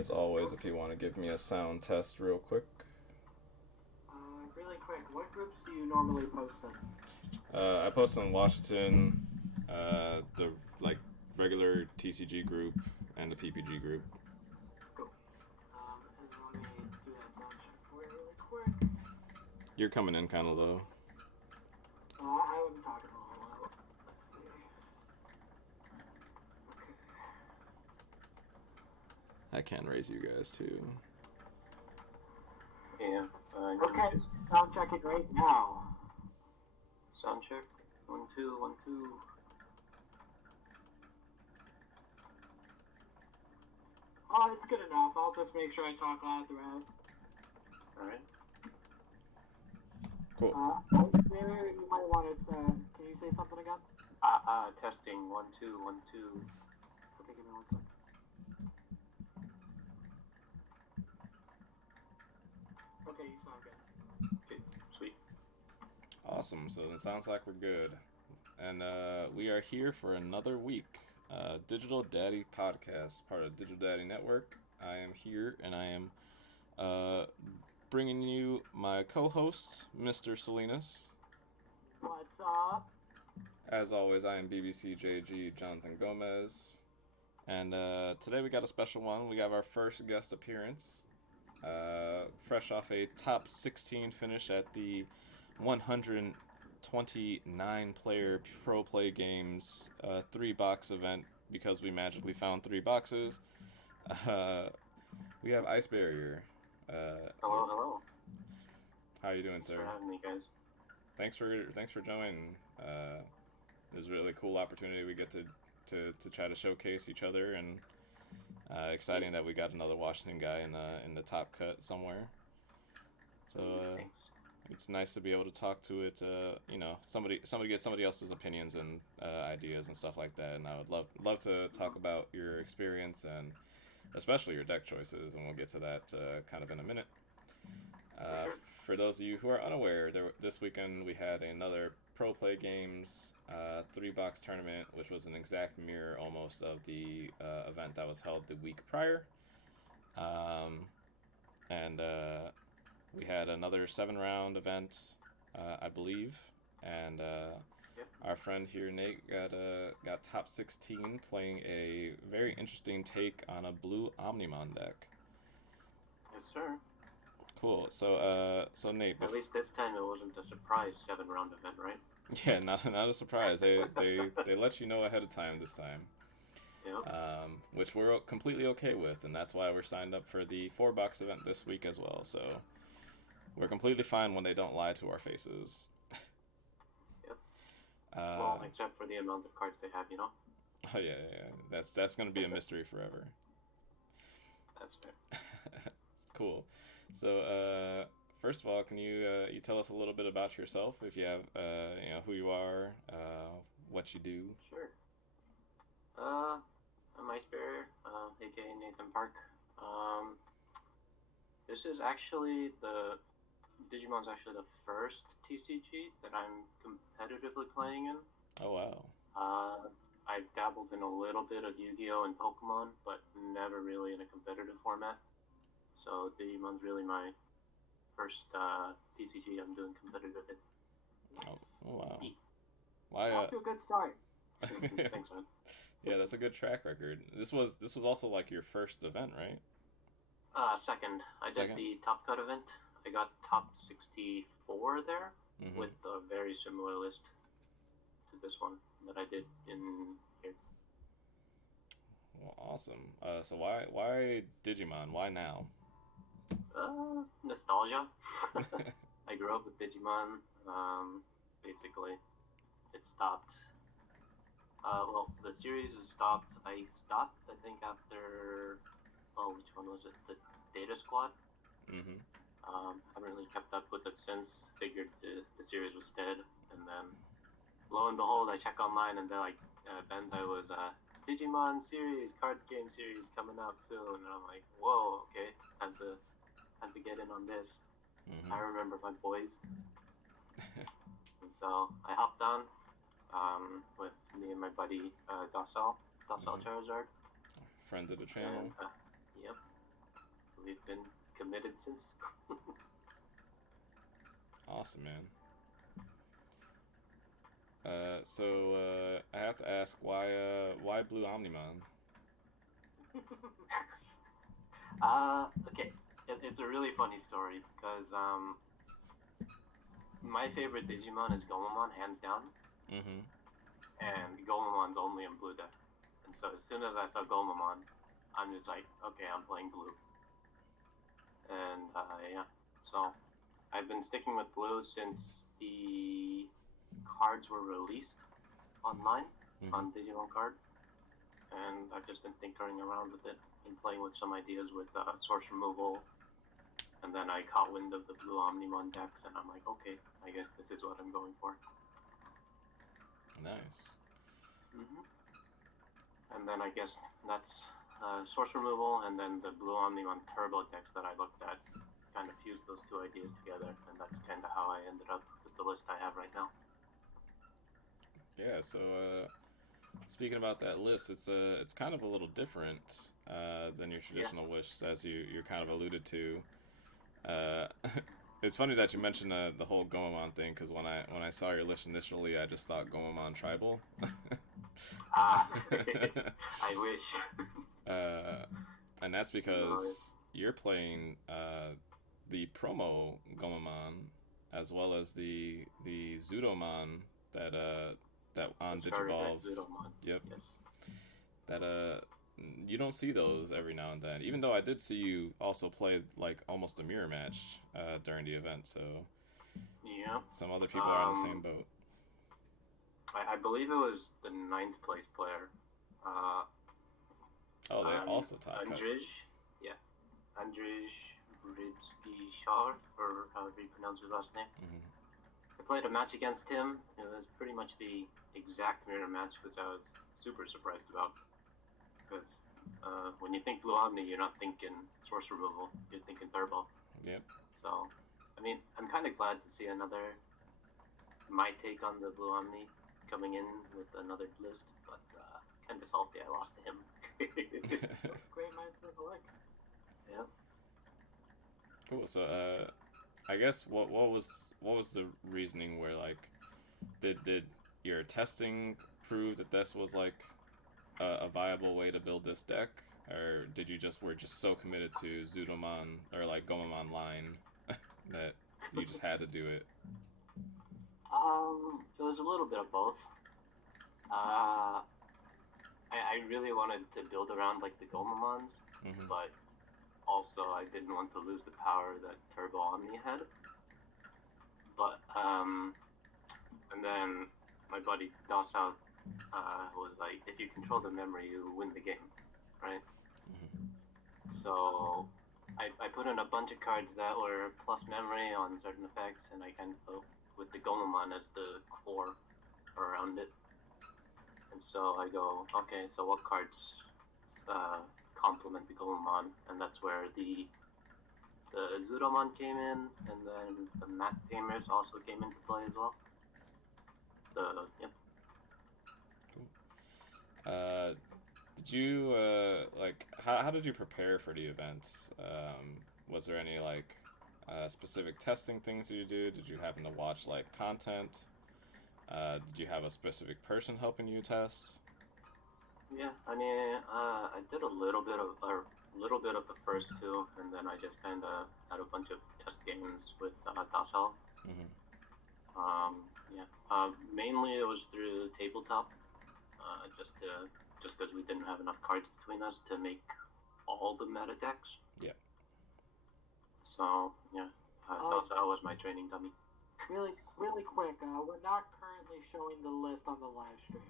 As always, if you want to give me a sound test real quick. Really quick, what groups do you normally post in? I post on Washington, the regular TCG group, and the PPG group. Cool. And let me do that sound check for you really quick. You're coming in kind of low. I would be talking a little low. Let's see. Okay. I can raise you guys too. Yeah. Okay, sound check it right now. Sound check. 1, 2, 1, 2. Oh, it's good enough. I'll just make sure I talk loud throughout. Alright. Cool. Icebarrier, you might want to, can you say something again? Testing. 1, 2, 1, 2. Okay, give me 1 second. Okay, you sound good. Okay, sweet. Awesome. So it sounds like we're good. And we are here for another week. Digital Daddy Podcast, part of Digital Daddy Network. I am here, and I am bringing you my co-host, Mr. Salinas. What's up? As always, I am BBCJG Jonathan Gomez. And today we got a special one. We have our first guest appearance. Fresh off a top 16 finish at the 129 player Pro Play Games 3-box event because we magically found 3 boxes. We have Icebarrier. Hello. How you doing, sir? Thanks for having me, guys. Thanks for joining. It was a really cool opportunity. We get to try to showcase each other, and exciting that we got another Washington guy in the top cut somewhere. So it's nice to be able to talk to it. Somebody get somebody else's opinions and ideas and stuff like that. And I would love to talk about your experience and especially your deck choices, and we'll get to that kind of in a minute. For those of you who are unaware, this weekend we had another Pro Play Games 3-box tournament, which was an exact mirror almost of the event that was held the week prior. We had another 7-round event, I believe, and our friend here, Nate, got top 16 playing a very interesting take on a Blue Omnimon deck. Yes, sir. Cool. So Nate. At least this time it wasn't a surprise 7-round event, right? Yeah, not a surprise. They let you know ahead of time this time. Yep. Which we're completely okay with, and that's why we're signed up for the 4-box event this week as well. So we're completely fine when they don't lie to our faces. Yep. Well, except for the amount of cards they have, you know. Oh yeah. That's gonna be a mystery forever. That's fair. Cool. So first of all, can you tell us a little bit about yourself, if you have who you are, what you do? Sure. I'm Icebarrier, aka Nathan Park. This is actually Digimon's actually the first TCG that I'm competitively playing in. Oh wow. I've dabbled in a little bit of Yu-Gi-Oh! And Pokemon, but never really in a competitive format. So Digimon's really my first TCG I'm doing competitive in. Nice. Oh wow. Why? Off to a good start. Thanks, man. Yeah, that's a good track record. This was also like your first event, right? Second. I did the Top Cut event. I got top 64 there, with a very similar list to this one that I did in here. Well, awesome. So why Digimon? Why now? Nostalgia. I grew up with Digimon. Basically, it stopped. The series has stopped. I stopped, I think, after... Oh, which one was it? The Data Squad? Mm-hmm. Haven't really kept up with it since. Figured the series was dead. And then, lo and behold, I check online and they're like, Bandai was Digimon series, card game series coming out soon. And I'm like, whoa, okay, time to get in on this. Mm-hmm. I remember my boys. And so I hopped on with me and my buddy Docile Charizard. Friend of the channel. And, yep. we've been committed since. Awesome, man. So I have to ask, why Blue Omnimon? Okay, it's a really funny story because my favorite Digimon is Gomamon, hands down. Mm-hmm. And Gomamon's only in blue deck. And so as soon as I saw Gomamon, I'm just like, okay, I'm playing blue. And yeah, so I've been sticking with blue since the cards were released online on Digimon Card. And I've just been tinkering around with it and playing with some ideas with source removal. And then I caught wind of the Blue Omnimon decks, and I'm like, okay, I guess this is what I'm going for. Nice. And then I guess that's source removal, and then the Blue Omnimon Turbo decks that I looked at kind of fused those two ideas together, and that's kind of how I ended up with the list I have right now. Yeah, so speaking about that list, it's kind of a little different than your traditional wish, as you kind of alluded to. It's funny that you mentioned the whole Gomamon thing, because when I saw your list initially, I just thought Gomamon Tribal. I wish. And that's because you're playing the promo Gomamon, as well as the Zuruman that on Digivolve. Yep. Yes. That you don't see those every now and then. Even though I did see you also play like almost a mirror match during the event, so yeah, some other people are in the same boat. I believe it was the 9th place player. They also top cut. Yeah, Andrzej Rybski Shar, or however you pronounce his last name. I played a match against him. It was pretty much the exact mirror match, which I was super surprised about. Because when you think Blue Omni, you're not thinking source removal, you're thinking turbo. Yep. So, I mean, I'm kind of glad to see my take on the Blue Omni coming in with another list, but kind of salty I lost to him. Great minds think alike. Yeah. Cool. So, I guess what was the reasoning where like did your testing prove that this was like a viable way to build this deck, or did you were just so committed to Zuruman or like Gomamon line that you just had to do it? It was a little bit of both. I really wanted to build around like the Gomamons, but also I didn't want to lose the power that Turbo Omni had. But and then my buddy Docile was like, if you control the memory, you win the game, right? So I put in a bunch of cards that were plus memory on certain effects, and I kind of built with the Gomamon as the core around it. And so I go, okay, so what cards complement the Gomamon? And that's where the Zuruman came in, and then the Mat Tamers also came into play as well. Yep. Did you like how did you prepare for the events? Was there any like specific testing things you do? Did you happen to watch like content? Did you have a specific person helping you test? Yeah, I mean, I did a little bit of the first two, and then I just kind of had a bunch of test games with Docile. Mainly it was through tabletop, just because we didn't have enough cards between us to make all the meta decks. Yeah. So yeah, Docile was my training dummy. Really quick, we're not currently showing the list on the live stream.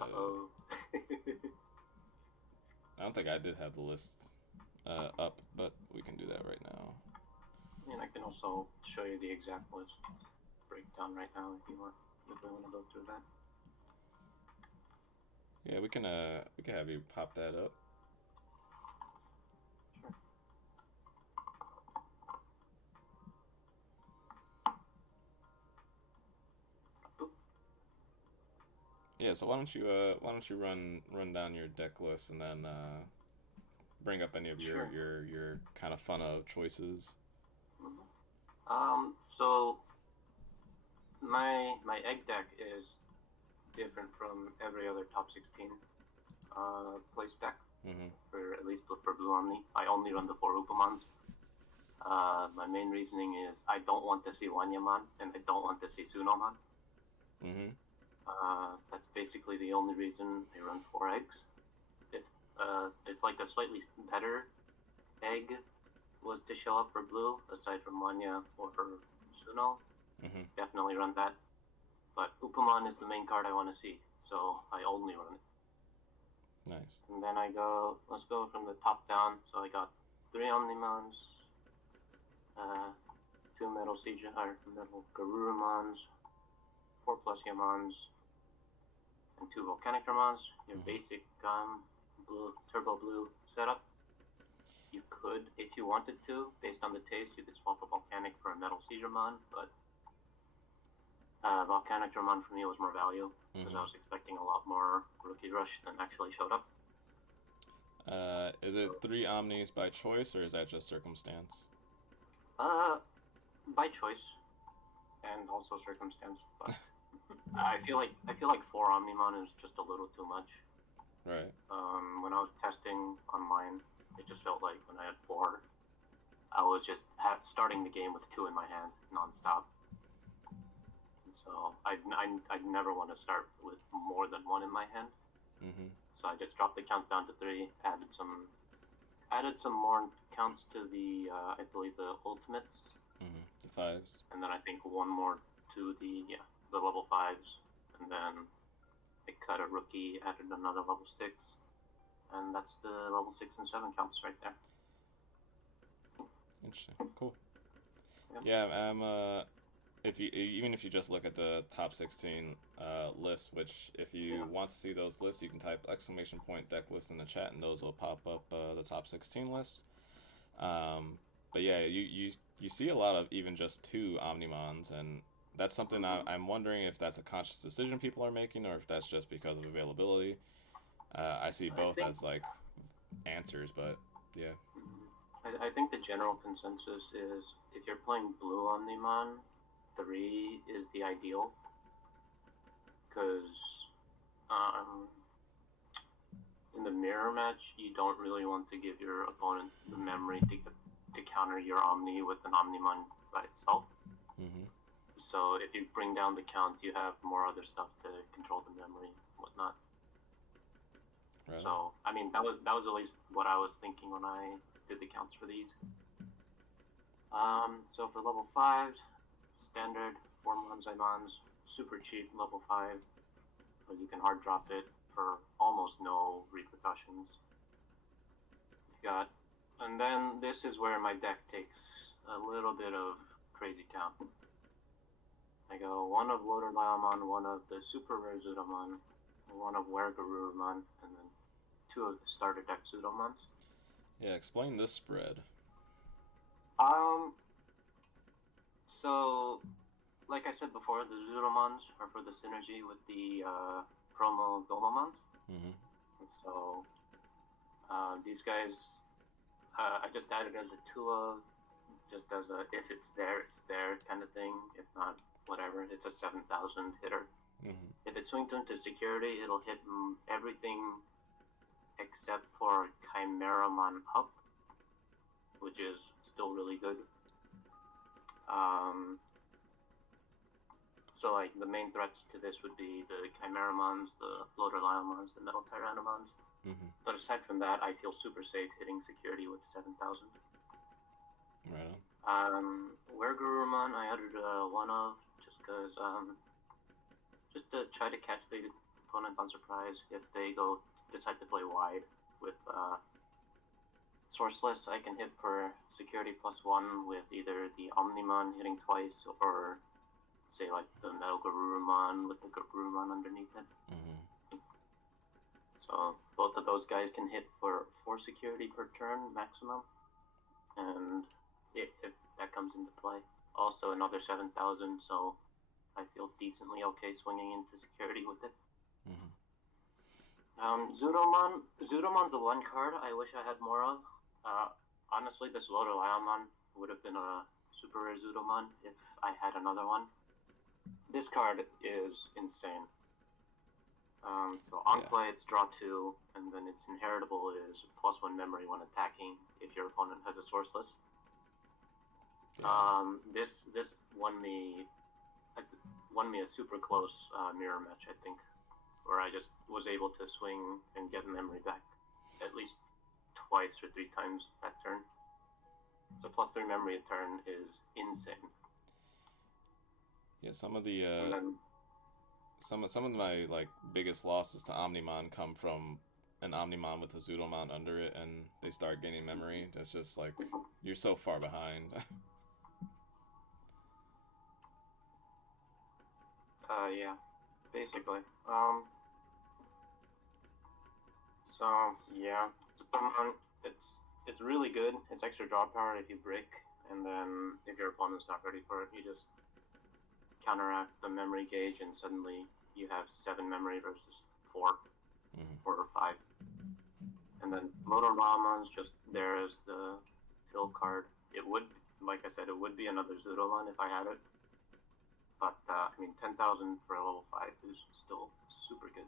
Uh-oh. I don't think I did have the list up, but we can do that right now. And I can also show you the exact list breakdown right now if we want to go through that. Yeah, we can have you pop that up. Yeah, so why don't you run down your deck list and then bring up any of Sure. your kind of fun of choices. So my egg deck is different from every other top 16 place deck. Mm-hmm. For at least for Blue Omni, I only run the 4 Upamons. My main reasoning is I don't want to see Wanyamon and I don't want to see Sunomon. Mm-hmm. That's basically the only reason I run 4 eggs. If like a slightly better egg was to show up for blue, aside from Wanya or Suno, Mm-hmm. definitely run that. But Upamon is the main card I want to see, so I only run it. Nice. And then let's go from the top down. So I got 3 Omnimons, 2 Metal Garurumons, 4 plus Yamons, and 2 Volcanic Dramons. Your basic turbo blue setup. You could, if you wanted to, based on the taste, you could swap a Volcanic for a Metal Seedramon, but Volcanic Dramon for me was more value, because I was expecting a lot more Rookie Rush than actually showed up. Is it 3 Omnis by choice, or is that just circumstance? By choice, and also circumstance, but I feel like 4 Omnimon is just a little too much. Right. When I was testing online, it just felt like when I had 4, I was just starting the game with 2 in my hand nonstop. And so I'd never want to start with more than 1 in my hand. Mm-hmm. So I just dropped the count down to 3, added some more counts to the I believe the ultimates. Mm-hmm. The 5s. And then I think 1 more to the level 5s, and then I cut a rookie, added another level 6, and that's the level 6 and 7 counts right there. Interesting. Cool. Yep. Yeah, if you just look at the top 16 list, which if you want to see those lists, you can type !deck list in the chat, and those will pop up the top 16 list. But yeah, you see a lot of even just 2 Omnimons, and that's something I'm wondering if that's a conscious decision people are making, or if that's just because of availability. I see both as like answers, but yeah. I think the general consensus is if you're playing Blue Omnimon, 3 is the ideal, because in the mirror match, you don't really want to give your opponent the memory to counter your Omni with an Omnimon by itself. Mm-hmm. So if you bring down the count, you have more other stuff to control the memory and whatnot. Right. So I mean that was at least what I was thinking when I did the counts for these. So for level 5, standard 4 Monzaimons, super cheap level 5, but you can hard drop it for almost no repercussions. And then this is where my deck takes a little bit of crazy town. I go 1 of Loader Liamon, 1 of the super rare Zuruman, 1 of Wergarurumon, and then 2 of the starter deck Zudomons. Yeah, explain this spread. So, like I said before, the Zuromons are for the synergy with the promo Gomamons. Mm-hmm. So, these guys, I just added as a 2 of, just as a if it's there kind of thing. If not, whatever. It's a 7,000 hitter. Mm-hmm. If it swings into security, it'll hit everything except for Chimeramon up, which is still really good. So like the main threats to this would be the Chimeramons, the Floater Liamons, the Metal Tyrannomons. Mm-hmm. But aside from that, I feel super safe hitting security with 7,000. Right on. Wergarurumon I added 1 of just because just to try to catch the opponent on surprise if they decide to play wide with Sourceless. I can hit for security +1 with either the Omnimon hitting twice or say like the Metal Garurumon with the Garurumon underneath it. Mm-hmm. So both of those guys can hit for 4 security per turn maximum, and if that comes into play, also another 7,000. So I feel decently okay swinging into security with it. Zuruman's the one card I wish I had more of. Honestly, this Lodoliamon would have been a super rare Zuruman if I had another one. This card is insane. So on play, it's draw 2, and then its inheritable is +1 memory when attacking if your opponent has a sourceless. Yeah. This won me a super close mirror match, I think, where I just was able to swing and get memory back at least twice or 3 times that turn. So +3 memory a turn is insane. Yeah, some of the And then, some of my like biggest losses to Omnimon come from an Omnimon with a Zuruman under it, and they start gaining memory. That's just like you're so far behind. yeah, basically. So yeah, it's really good. It's extra draw power if you break, and then if your opponent's not ready for it, you just counteract the memory gauge, and suddenly you have 7 memory versus 4, 4 or 5. And then Lodoliamon's just there as the fill card. It would, like I said, it would be another Zuruman if I had it. But I mean, 10,000 for a level 5 is still super good.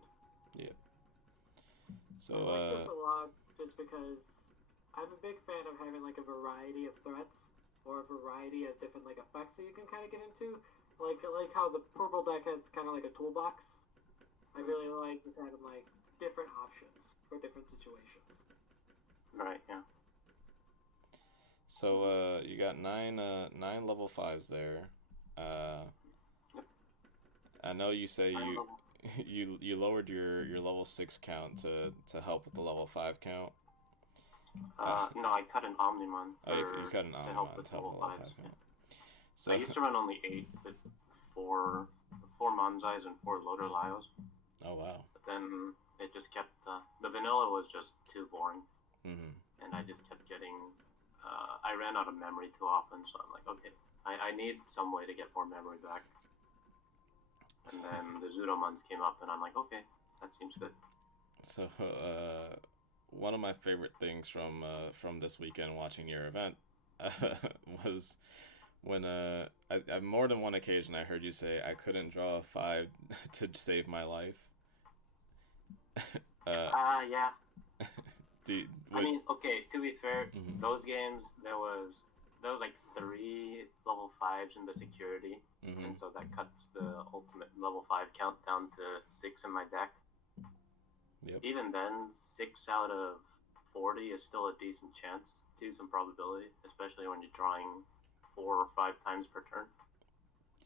Yeah. So I like this a lot just because I'm a big fan of having like a variety of threats or a variety of different like effects that you can kind of get into. Like how the purple deck has kind of like a toolbox. I really like just having like different options for different situations. Right. Yeah. So you got 9 level 5s there. I know you say you lowered your level 6 count to help with the level 5 count. No, I cut an Omnimon. You cut an to Omnimon help with to help level with level 5 5s. count. Yeah. So I used to run only 8 with 4 Monzais and 4 Lodolios. Oh wow. But then it just kept the vanilla was just too boring, and I just kept getting. I ran out of memory too often, so I'm like, okay, I need some way to get more memory back. And then the Zuromans came up, and I'm like, okay, that seems good. So one of my favorite things from this weekend watching your event was when on more than one occasion I heard you say I couldn't draw a 5 to save my life. Yeah. I mean, okay, to be fair, those games, there was like 3 level 5s in the security, and so that cuts the ultimate level 5 count down to 6 in my deck. Yep. Even then, 6 out of 40 is still a decent chance, decent probability, especially when you're drawing 4 or 5 times per turn.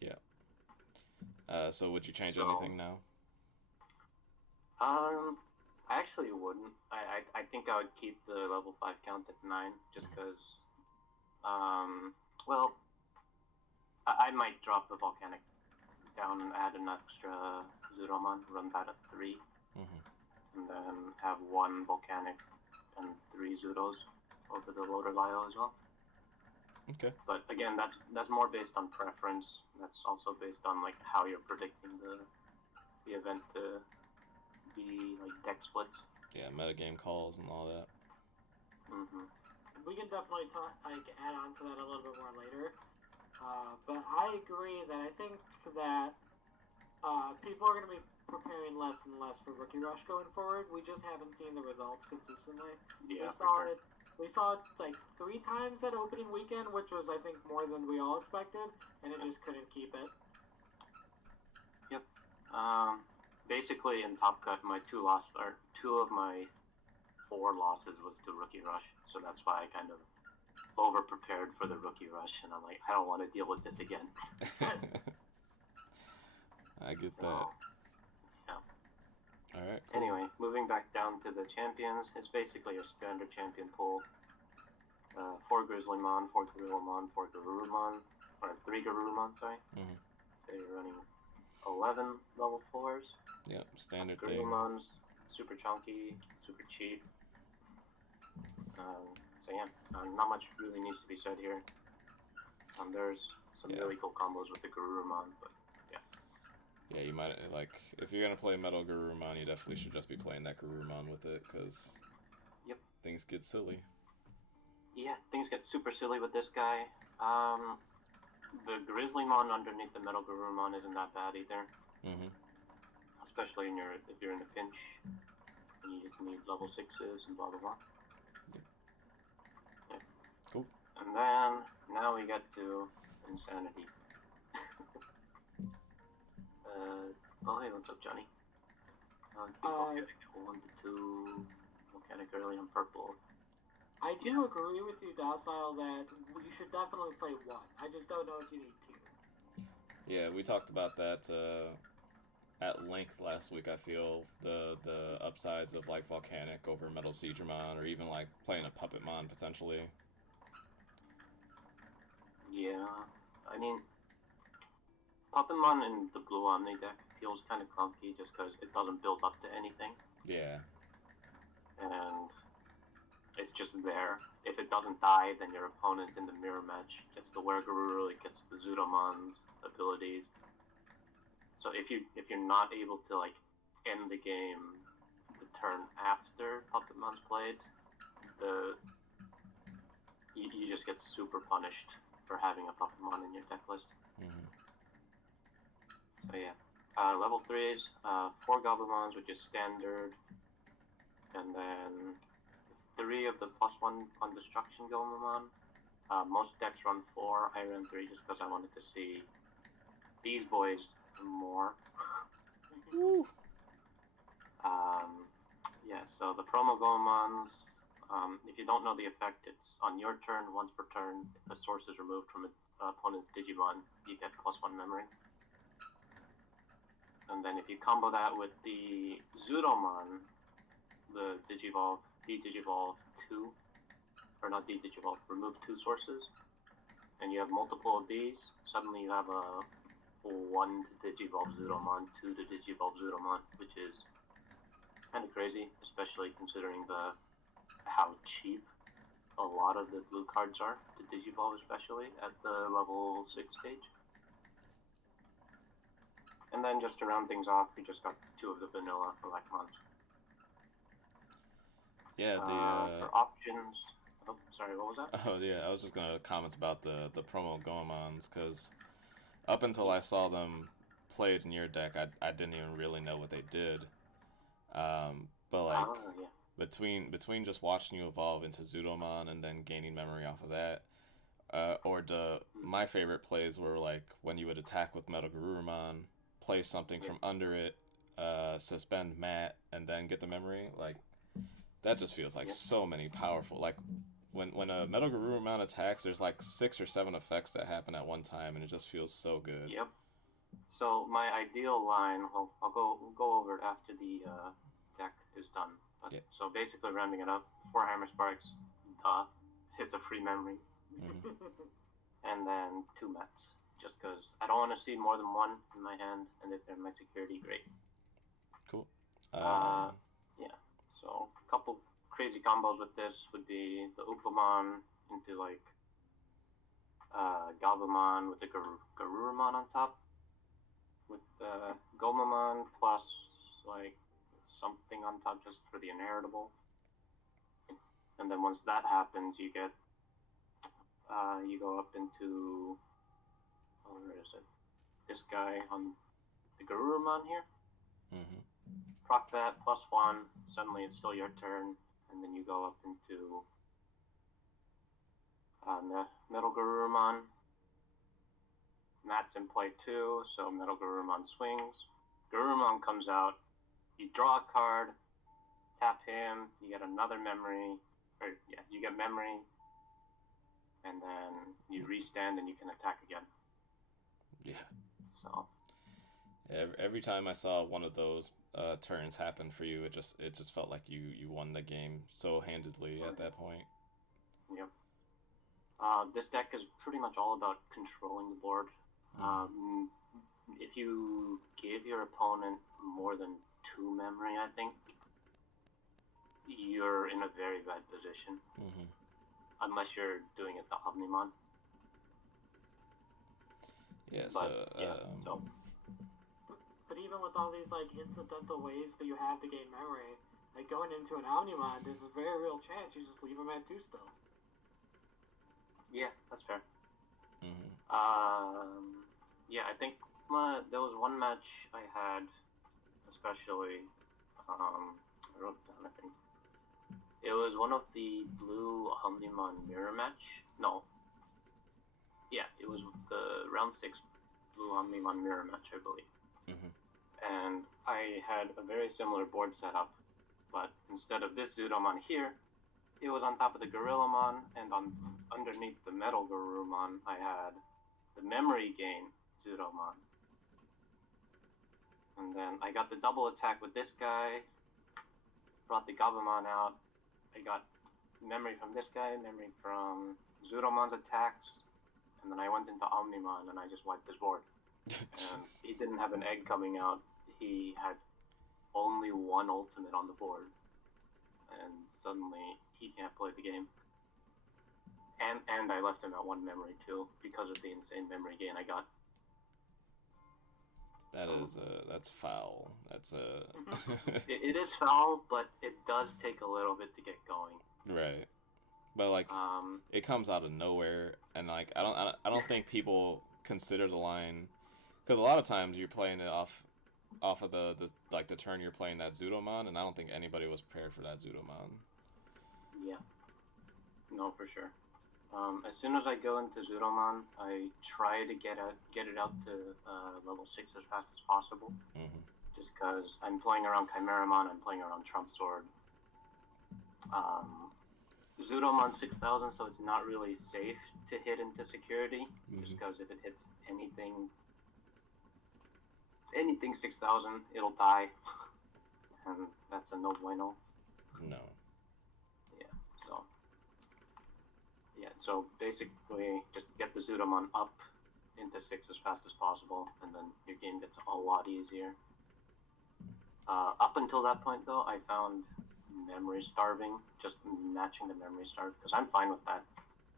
Yeah. So would you change anything now? I actually wouldn't. I think I would keep the level 5 count at 9, just because, well, I might drop the Volcanic down and add an extra Zuruman, run that at 3, and then have 1 Volcanic and 3 Zuros over the Lodolio as well. Okay. But again, that's more based on preference. That's also based on like how you're predicting the event to be like deck splits. Yeah, metagame calls and all that. We can definitely add on to that a little bit more later. But I agree that I think that people are going to be preparing less and less for Rookie Rush going forward. We just haven't seen the results consistently. Yeah, We saw it like 3 times at opening weekend, which was I think more than we all expected, and it just couldn't keep it. Yep. Basically in Top Cut, my 2 of my 4 losses was to Rookie Rush, so that's why I kind of over prepared for the Rookie Rush, and I'm like, I don't want to deal with this again. I get that. Yeah. All right. Cool. Anyway, moving back down to the champions, it's basically your standard champion pool. 4 Grizzlymon, 4 Gorillamon, 4 Garurumon, or 3 Garurumon, sorry. So you're running 11 level 4s. Yep, standard thing. Gorillamon's super chunky, super cheap. So yeah, not much really needs to be said here. There's some really cool combos with the Garurumon, but yeah. Yeah, you might, like, if you're gonna play Metal Garurumon, you definitely should just be playing that Garurumon with it, because Yep. things get silly. Yeah, things get super silly with this guy. The Grizzlymon underneath the Metal Garurumon isn't that bad either. Mm-hmm. Especially if you're in a pinch, and you just need level 6s and blah blah blah. Yeah. Cool. And then, now we get to Insanity. Oh hey, what's up, Johnny? Volcanic 1 to 2, Volcanic early on purple. I do agree with you, Docile, that you should definitely play 1. I just don't know if you need 2. Yeah, we talked about that at length last week. I feel the upsides of like Volcanic over Metal Siegramon, or even like playing a Puppetmon potentially. Yeah, I mean, Puppetmon in the Blue Omni deck feels kind of clunky just because it doesn't build up to anything. Yeah. And it's just there. If it doesn't die, then your opponent in the mirror match gets the Wergaruru, it gets the Zuruman's abilities. So if you're not able to like end the game the turn after Puppetmon's played, you just get super punished for having a Puppetmon in your deck list. Mm-hmm. So yeah, level 3s, 4 Goblimons, which is standard, and then 3 of the +1 on Destruction Gomamon. Most decks run 4. I ran 3 just because I wanted to see these boys more. Yeah, so the promo Gomamons, if you don't know the effect, it's on your turn, once per turn, if a source is removed from an opponent's Digimon, you get +1 memory. And then if you combo that with the Zuruman, the Digivolve, D-Digivolve 2, or not D-Digivolve, remove 2 sources, and you have multiple of these, suddenly you have a 1 to Digivolve Zuruman, 2 to Digivolve Zuruman, which is kind of crazy, especially considering how cheap a lot of the blue cards are to Digivolve, especially at the level 6 stage. And then just to round things off, we just got 2 of the vanilla Blackmons. Yeah, for options. Oh, sorry, what was that? Oh yeah, I was just gonna comment about the promo Goemons, because up until I saw them played in your deck, I didn't even really know what they did. But like Yeah. between just watching you evolve into Zudomon and then gaining memory off of that, my favorite plays were like when you would attack with Metal Garurumon, play something from under it, suspend Mat, and then get the memory. Like that just feels like so many powerful. Like when a Metal Garurumon attacks, there's like 6 or 7 effects that happen at one time, and it just feels so good. Yep. So my ideal line, I'll go over it after the deck is done. But, So basically, rounding it up, 4 Hammer Sparks, is a free memory, and then 2 Mets. Just because I don't want to see more than 1 in my hand, and if they're in my security, great. Cool. Yeah. So a couple crazy combos with this would be the Upamon into like Galvamon with the Garurumon on top, with Gomamon plus like something on top just for the inheritable. And then once that happens, you get you go up into where is it? This guy on the Garurumon here. Mm-hmm. Proc that +1. Suddenly it's still your turn, and then you go up into Metal Garurumon. Mat's in play too, so Metal Garurumon swings. Garurumon comes out. You draw a card, tap him. You get another memory, you get memory, and then you restand and you can attack again. Yeah. So. Every time I saw one of those turns happen for you, it just felt like you won the game so handedly at that point. Yep. This deck is pretty much all about controlling the board. If you give your opponent more than 2 memory, I think you're in a very bad position. Unless you're doing it the Omnimon. Yeah. So But even with all these like incidental ways that you have to gain memory, like going into an Omnimon, there's a very real chance you just leave him at 2 still. Yeah, that's fair. Mm-hmm. Yeah, I think there was one match I had, especially. I wrote it down. I think it was one of the Blue Omnimon mirror match. No. Yeah, it was the round 6 Blue Omnimon mirror match, I believe. Mm-hmm. And I had a very similar board setup, but instead of this Zuruman here, it was on top of the Gorillamon, and underneath the metal Garurumon, I had the memory gain Zuruman. And then I got the double attack with this guy, brought the Gabumon out. I got memory from this guy, memory from Zuruman's attacks, and then I went into Omnimon and I just wiped his board. And he didn't have an egg coming out. He had only one ultimate on the board. And suddenly he can't play the game. And I left him at 1 memory too, because of the insane memory gain I got. That's foul. That's it is foul, but it does take a little bit to get going. Right. But like it comes out of nowhere, and like I don't think people consider the line, because a lot of times you're playing it off of the turn you're playing that Zuruman, and I don't think anybody was prepared for that Zuruman. Yeah. No, for sure. As soon as I go into Zuruman, I try to get it out to level 6 as fast as possible. Mm-hmm. Just because I'm playing around Chimeramon, I'm playing around Trump Sword. Zuruman 6000, so it's not really safe to hit into security. Mm-hmm. Just because if it hits anything 6000, it'll die. And that's a no bueno. No. So basically, just get the Zuruman up into 6 as fast as possible, and then your game gets a lot easier. Up until that point, though, I found memory starving, just matching the memory starve, because I'm fine with that.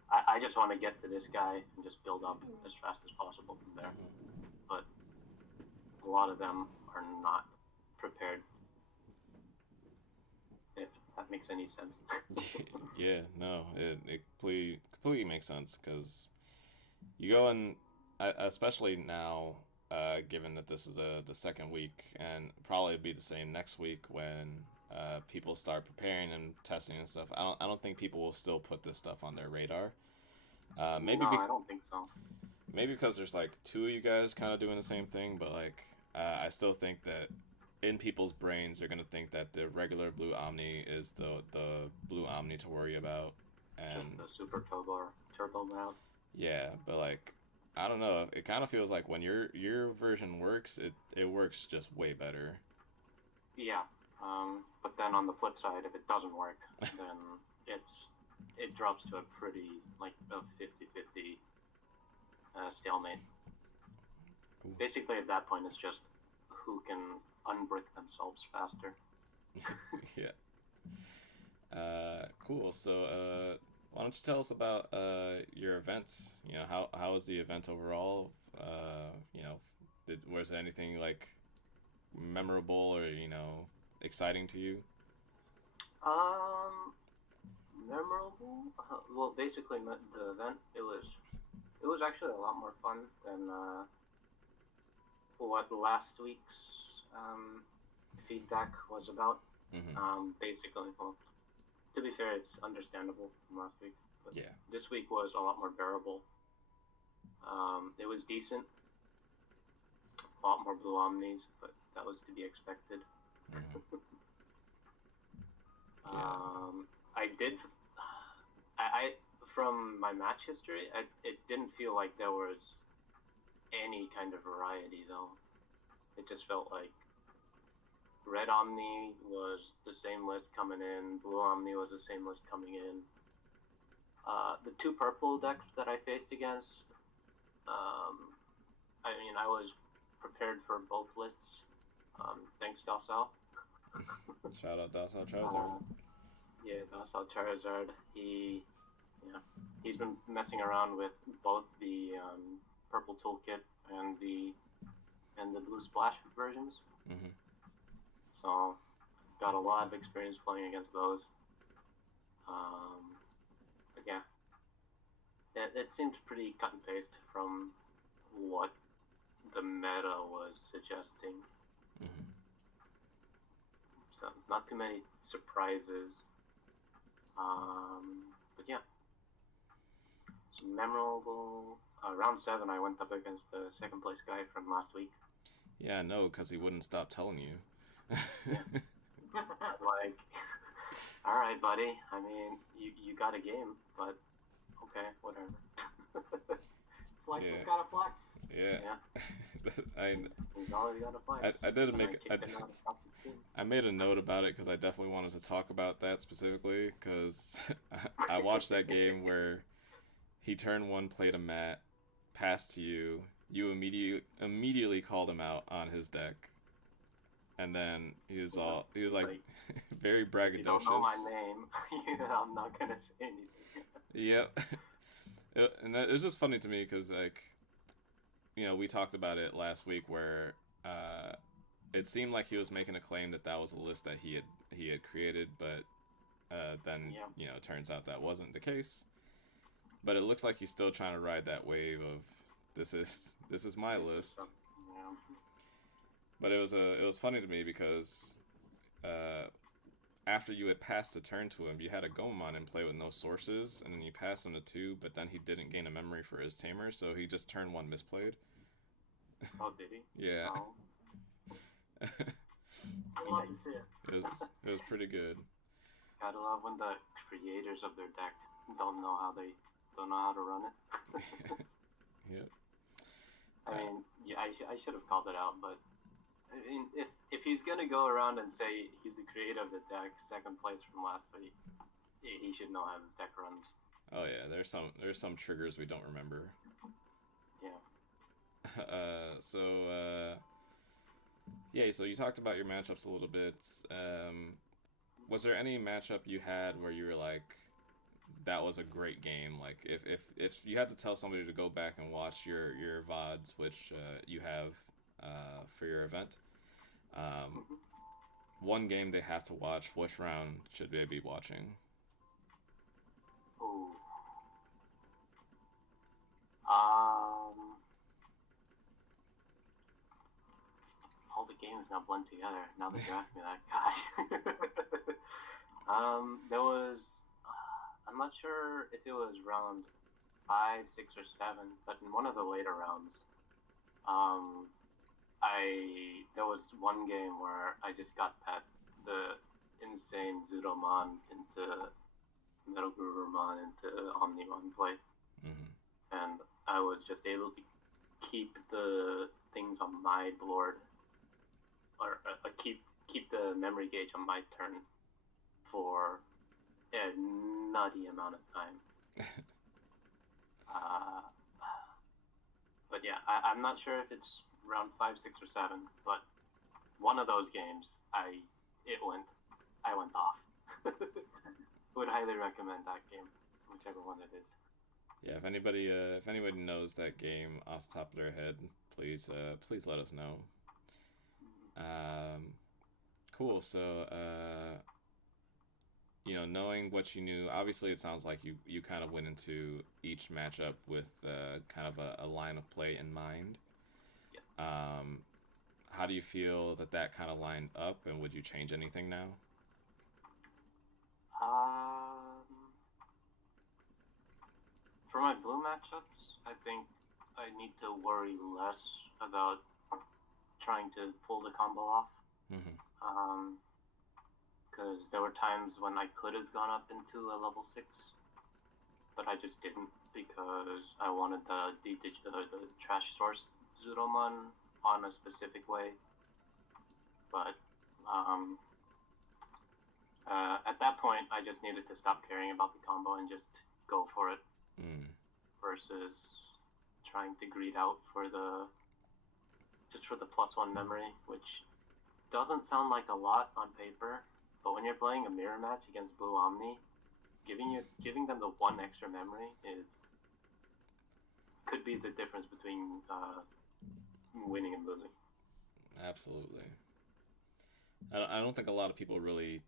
I just want to get to this guy and just build up as fast as possible from there. But a lot of them are not prepared, if that makes any sense. Yeah, no, it completely makes sense, because you go in, especially now, given that this is the second week, and probably be the same next week when people start preparing and testing and stuff. I don't think people will still put this stuff on their radar. Maybe I don't think so. Maybe because there's like 2 of you guys kind of doing the same thing, but like I still think that in people's brains, they're gonna think that the regular Blue Omni is the Blue Omni to worry about, and just the Super Turbo route. Yeah, but like I don't know. It kind of feels like when your version works, it works just way better. Yeah, but then on the flip side, if it doesn't work, then it drops to a pretty like a 50-50 stalemate. Cool. Basically, at that point, it's just who can unbrick themselves faster. Yeah. Cool. So, why don't you tell us about your events? You know, how was the event overall? You know, was there anything like memorable or exciting to you? Memorable? Well, basically, the event it was actually a lot more fun than what last week's feedback was about. Mm-hmm. Basically, well, to be fair, it's understandable from last week. But yeah. This week was a lot more bearable. It was decent. A lot more Blue Omnis, but that was to be expected. Mm-hmm. Yeah. I from my match history, it didn't feel like there was any kind of variety, though. It just felt like Red Omni was the same list coming in, Blue Omni was the same list coming in. The 2 purple decks that I faced against, I was prepared for both lists. Thanks, Docile. Shout out Docile Charizard. Yeah, Docile Charizard. He's been messing around with both the purple toolkit and the blue splash versions. Mm-hmm. So, got a lot of experience playing against those. But yeah, it seemed pretty cut and paste from what the meta was suggesting. Mm-hmm. So, not too many surprises. But yeah. So memorable. Round 7, I went up against the second place guy from last week. Yeah, no, because he wouldn't stop telling you. Like, all right, buddy. I mean, you got a game, but okay, whatever. Flex Yeah. has got a flex. Yeah. He's already got a flex. I did And make I kicked him out of top 16. I made a note about it because I definitely wanted to talk about that specifically because I watched that game where he turn 1 played a mat, passed to you, you immediately called him out on his deck, and then he was like very braggadocious. If you don't know my name, I'm not gonna say anything. Yep. And it was just funny to me because, like, you know, we talked about it last week where it seemed like he was making a claim that was a list that he had created, but then you know, it turns out that wasn't the case. But it looks like he's still trying to ride that wave of this is my list. Yeah. But it was funny to me because after you had passed the turn to him, you had a Goemon in play with no sources, and then you passed him to 2, but then he didn't gain a memory for his tamer, so he just turned 1 misplayed. Oh, did he? Yeah. Oh. I love to see it. It was pretty good. Gotta love when the creators of their deck don't know how to run it. Yep. I mean, yeah, I should have called it out, but I mean, if he's gonna go around and say he's the creator of the deck, second place from last week, he should know how his deck runs. Oh yeah, there's some triggers we don't remember. Yeah. So you talked about your matchups a little bit. Was there any matchup you had where you were like, that was a great game? Like, if you had to tell somebody to go back and watch your VODs, which you have for your event, one game they have to watch, which round should they be watching? Ooh. All the games now blend together. Now that you ask me that, gosh. There was. I'm not sure if it was round 5, 6, or 7, but in one of the later rounds, there was one game where I just got the insane Zuruman into Metal Groovermon into Omnimon play, and I was just able to keep the things on my board, or keep the memory gauge on my turn for a nutty amount of time. But yeah, I'm not sure if it's round 5, 6, or 7, but one of those games, I went off. Would highly recommend that game, whichever one it is. Yeah, if anybody knows that game off the top of their head, please let us know. Cool. So, you know, knowing what you knew, obviously it sounds like you kind of went into each matchup with kind of a line of play in mind. Yeah. How do you feel that kind of lined up, and would you change anything now? For my blue matchups, I think I need to worry less about trying to pull the combo off. Because there were times when I could have gone up into a level 6, but I just didn't because I wanted the trash source Zuruman on a specific way. But at that point, I just needed to stop caring about the combo and just go for it, versus trying to greed out for the +1 memory, which doesn't sound like a lot on paper, but when you're playing a mirror match against Blue Omni, giving them the 1 extra memory could be the difference between winning and losing. Absolutely. I don't think a lot of people really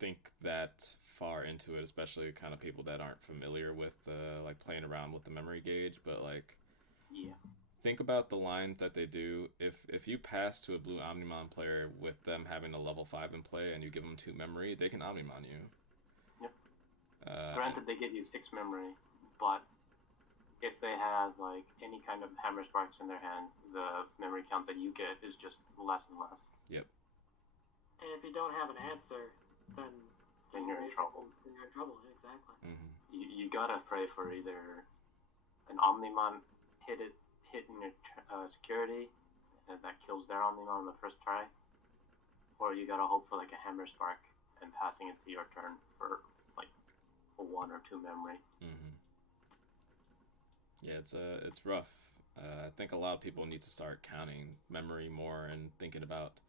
think that far into it, especially kind of people that aren't familiar with like playing around with the memory gauge. But like, Yeah. think about the lines that they do. If you pass to a Blue Omnimon player with them having a level 5 in play and you give them 2 memory, they can Omnimon you. Yep. Granted, they give you 6 memory, but if they have like any kind of hammer sparks in their hand, the memory count that you get is just less and less. Yep. And if you don't have an answer, then you're in trouble. You're in trouble, exactly. Mm-hmm. You gotta pray for either an Omnimon hit in your security and that kills their Omnimon on the first try, or you gotta hope for like a hammer spark and passing it to your turn for like a 1 or 2 memory. Mm-hmm. Yeah, it's rough. I think a lot of people need to start counting memory more and thinking about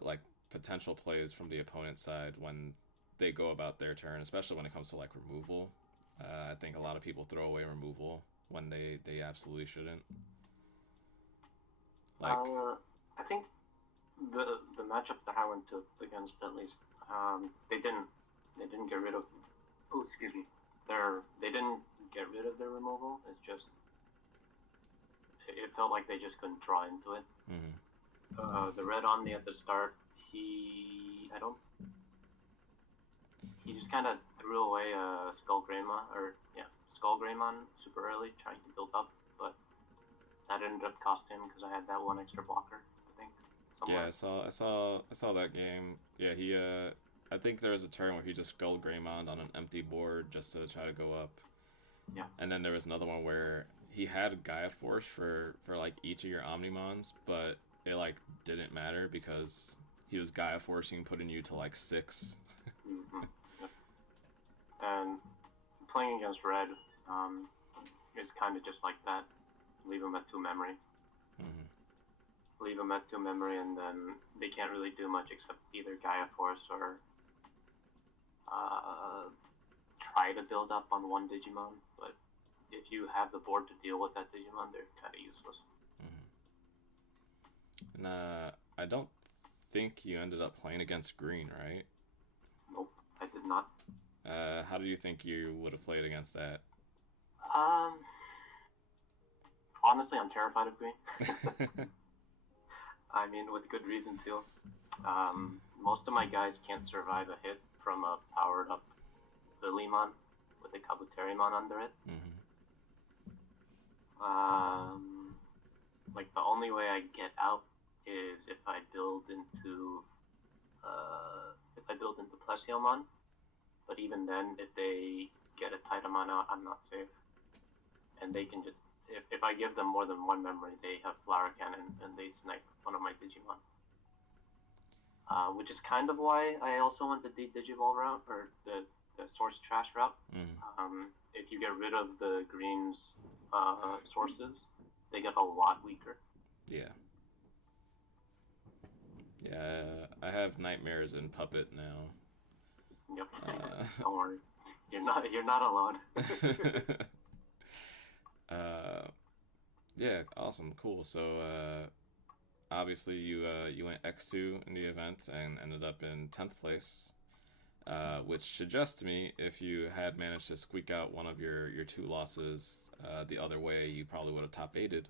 like potential plays from the opponent's side when they go about their turn, especially when it comes to like removal. I think a lot of people throw away removal when they absolutely shouldn't. Like, I think the matchups that I went to against, at least, they didn't get rid of. Oh, excuse me. They didn't get rid of their removal. It's just it felt like they just couldn't draw into it. mm-hmm. The red Omni at the start, he just kind of threw away Skull Greymon super early, trying to build up, but that ended up costing him because I had that 1 extra blocker, I think. Somewhere. Yeah, I saw that game. Yeah, he I think there was a turn where he just Skull Greymon on an empty board just to try to go up. Yeah. And then there was another one where he had Gaia Force for like each of your Omnimons, but it like didn't matter because he was Gaia Forcing, putting you to like 6. Mm-hmm. Yep. And playing against red is kind of just like that. Leave them at 2 memory. Mm-hmm. Leave them at 2 memory, and then they can't really do much except either Gaia Force or try to build up on 1 Digimon. But if you have the board to deal with that Digimon, they're kind of useless. Mm-hmm. And I don't think you ended up playing against green, right? Nope, I did not. How do you think you would have played against that? Honestly, I'm terrified of green. I mean, with good reason too. Most of my guys can't survive a hit from a powered up Lilymon with a Kabuterimon under it. Mm-hmm. Like the only way I get out is if I build into Plesiomon. But even then, if they get a Titamon out, I'm not safe. And they can just if I give them more than 1 memory, they have Flower Cannon and they snipe one of my Digimon. Which is kind of why I also went the Digivolve route, or the Source Trash route. Mm. If you get rid of the green's sources, they get a lot weaker. Yeah. Yeah, I have nightmares in Puppet now. Yep. Don't worry, you're not alone. Yeah, awesome, cool. So obviously you went X2 in the event and ended up in 10th place, which suggests to me if you had managed to squeak out one of your 2 losses the other way, you probably would have top 8'd.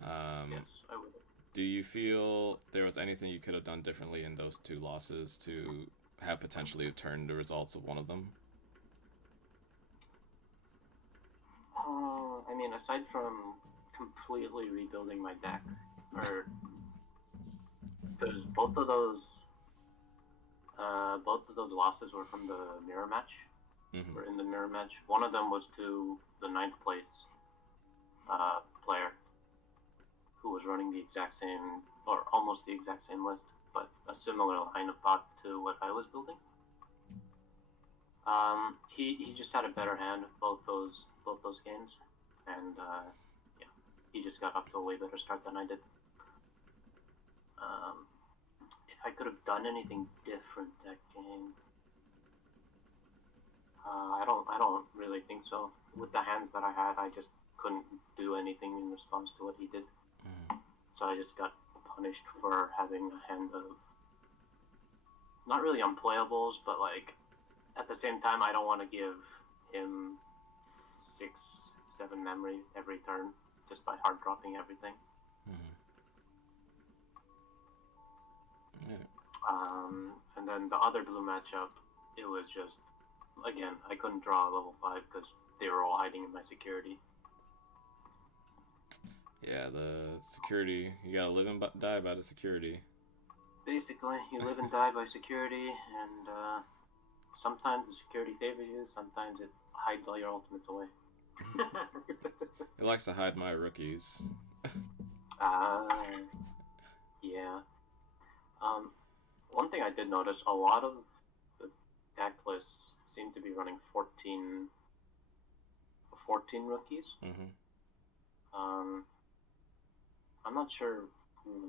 Yes, I would. Do you feel there was anything you could have done differently in those 2 losses to have potentially turned the results of one of them? I mean, aside from completely rebuilding my deck, or because both of those losses were from the mirror match. Mm-hmm. Were in the mirror match. One of them was to the 9th place player, who was running the exact same, or almost the exact same list, but a similar line of thought to what I was building. He just had a better hand both those games, and he just got off to a way better start than I did. If I could have done anything different that game, I don't really think so. With the hands that I had, I just couldn't do anything in response to what he did. Mm-hmm. So I just got punished for having a hand of not really unplayables, but like at the same time I don't want to give him 6-7 memory every turn just by hard dropping everything. Yeah. And then the other blue matchup, it was just, again, I couldn't draw a level 5 because they were all hiding in my security. Yeah, the security, you gotta live and die by the security. Basically, you live and die by security, and sometimes the security favors you, sometimes it hides all your ultimates away. It likes to hide my rookies. Yeah. One thing I did notice, a lot of the deck lists seem to be running 14 rookies. I'm not sure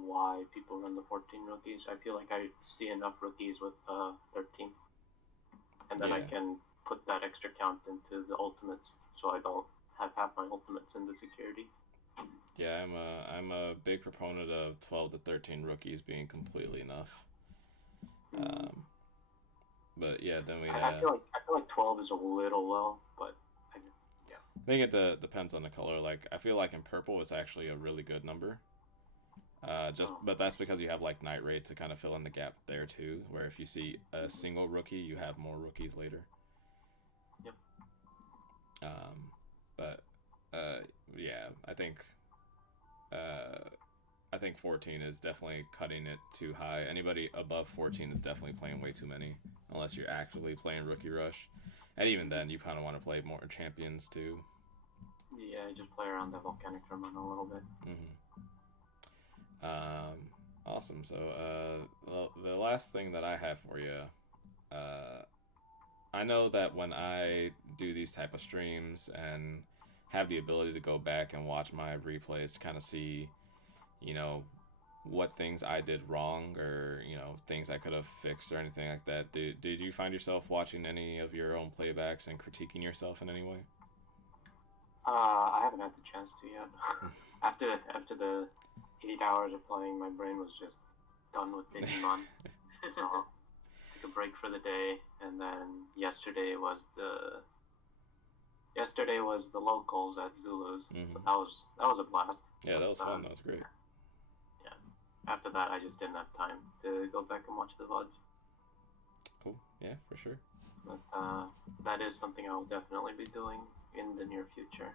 why people run the 14 rookies. I feel like I see enough rookies with 13. And then I can put that extra count into the ultimates, so I don't have half my ultimates in the security. Yeah, I'm a big proponent of 12 to 13 rookies being completely enough. But yeah, then we. I feel like 12 is a little low, but I think it depends on the color. Like I feel like in purple it's actually a really good number. But that's because you have like Night Raid to kind of fill in the gap there too. Where if you see a single rookie, you have more rookies later. Yep. Yeah, I think 14 is definitely cutting it too high. Anybody above 14 is definitely playing way too many, unless you're actively playing Rookie Rush. And even then, you kind of want to play more champions too. Yeah, just play around the volcanic Zuruman a little bit. Awesome. So the last thing that I have for you, I know that when I do these type of streams and have the ability to go back and watch my replays to kind of see, you know, what things I did wrong or, you know, things I could have fixed or anything like that. Did you find yourself watching any of your own playbacks and critiquing yourself in any way? I haven't had the chance to yet. After the 8 hours of playing, my brain was just done with Digimon. So took a break for the day, and then yesterday was the locals at Zulu's. So that was a blast. Yeah, that was fun. That was great. Yeah. After that, I just didn't have time to go back and watch the VODs. Cool. Yeah, for sure. But that is something I will definitely be doing in the near future.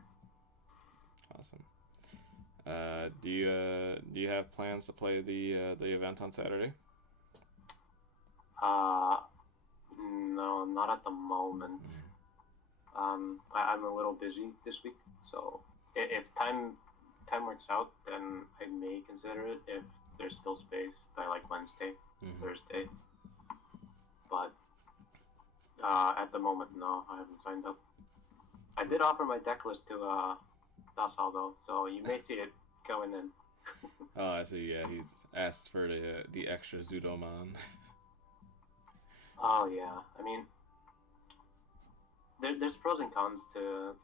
Awesome. Do you have plans to play the event on Saturday? No, not at the moment. I'm a little busy this week, so if time works out, then I may consider it if there's still space by like Wednesday, Thursday. But at the moment, no, I haven't signed up. I did offer my deck list to Dasal though, so you may see it going in. Oh, I see. Yeah, he's asked for the extra Zuruman. Oh yeah, I mean, there's pros and cons to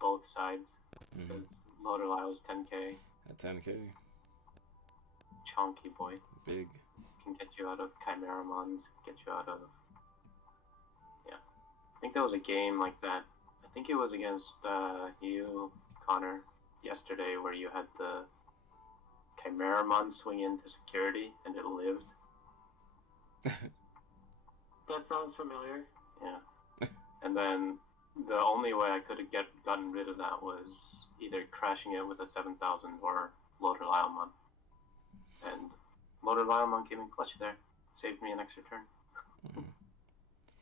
both sides. Because Loader Lyle's 10k. At 10k. Chonky boy. Big. Can get you out of Chimeramons, get you out of... Yeah. I think there was a game like that. I think it was against you, Connor, yesterday, where you had the Chimeramon swing into security and it lived. That sounds familiar. Yeah. And then the only way I could have gotten rid of that was either crashing it with a 7,000 or Loader Lylemon. And Loader Lylemon came in clutch there. Saved me an extra turn.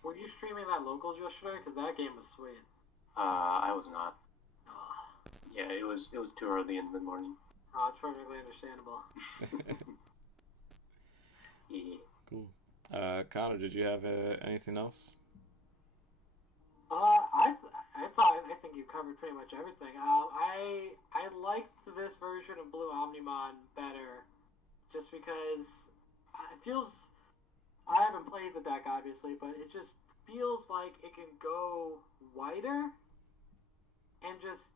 Were you streaming that locals yesterday? Because that game was sweet. I was not. Yeah, it was too early in the morning. Oh, it's perfectly understandable. Yeah. Cool. Connor, did you have anything else? I think you covered pretty much everything. I liked this version of Blue Omnimon better, just because it feels. I haven't played the deck obviously, but it just feels like it can go wider, and just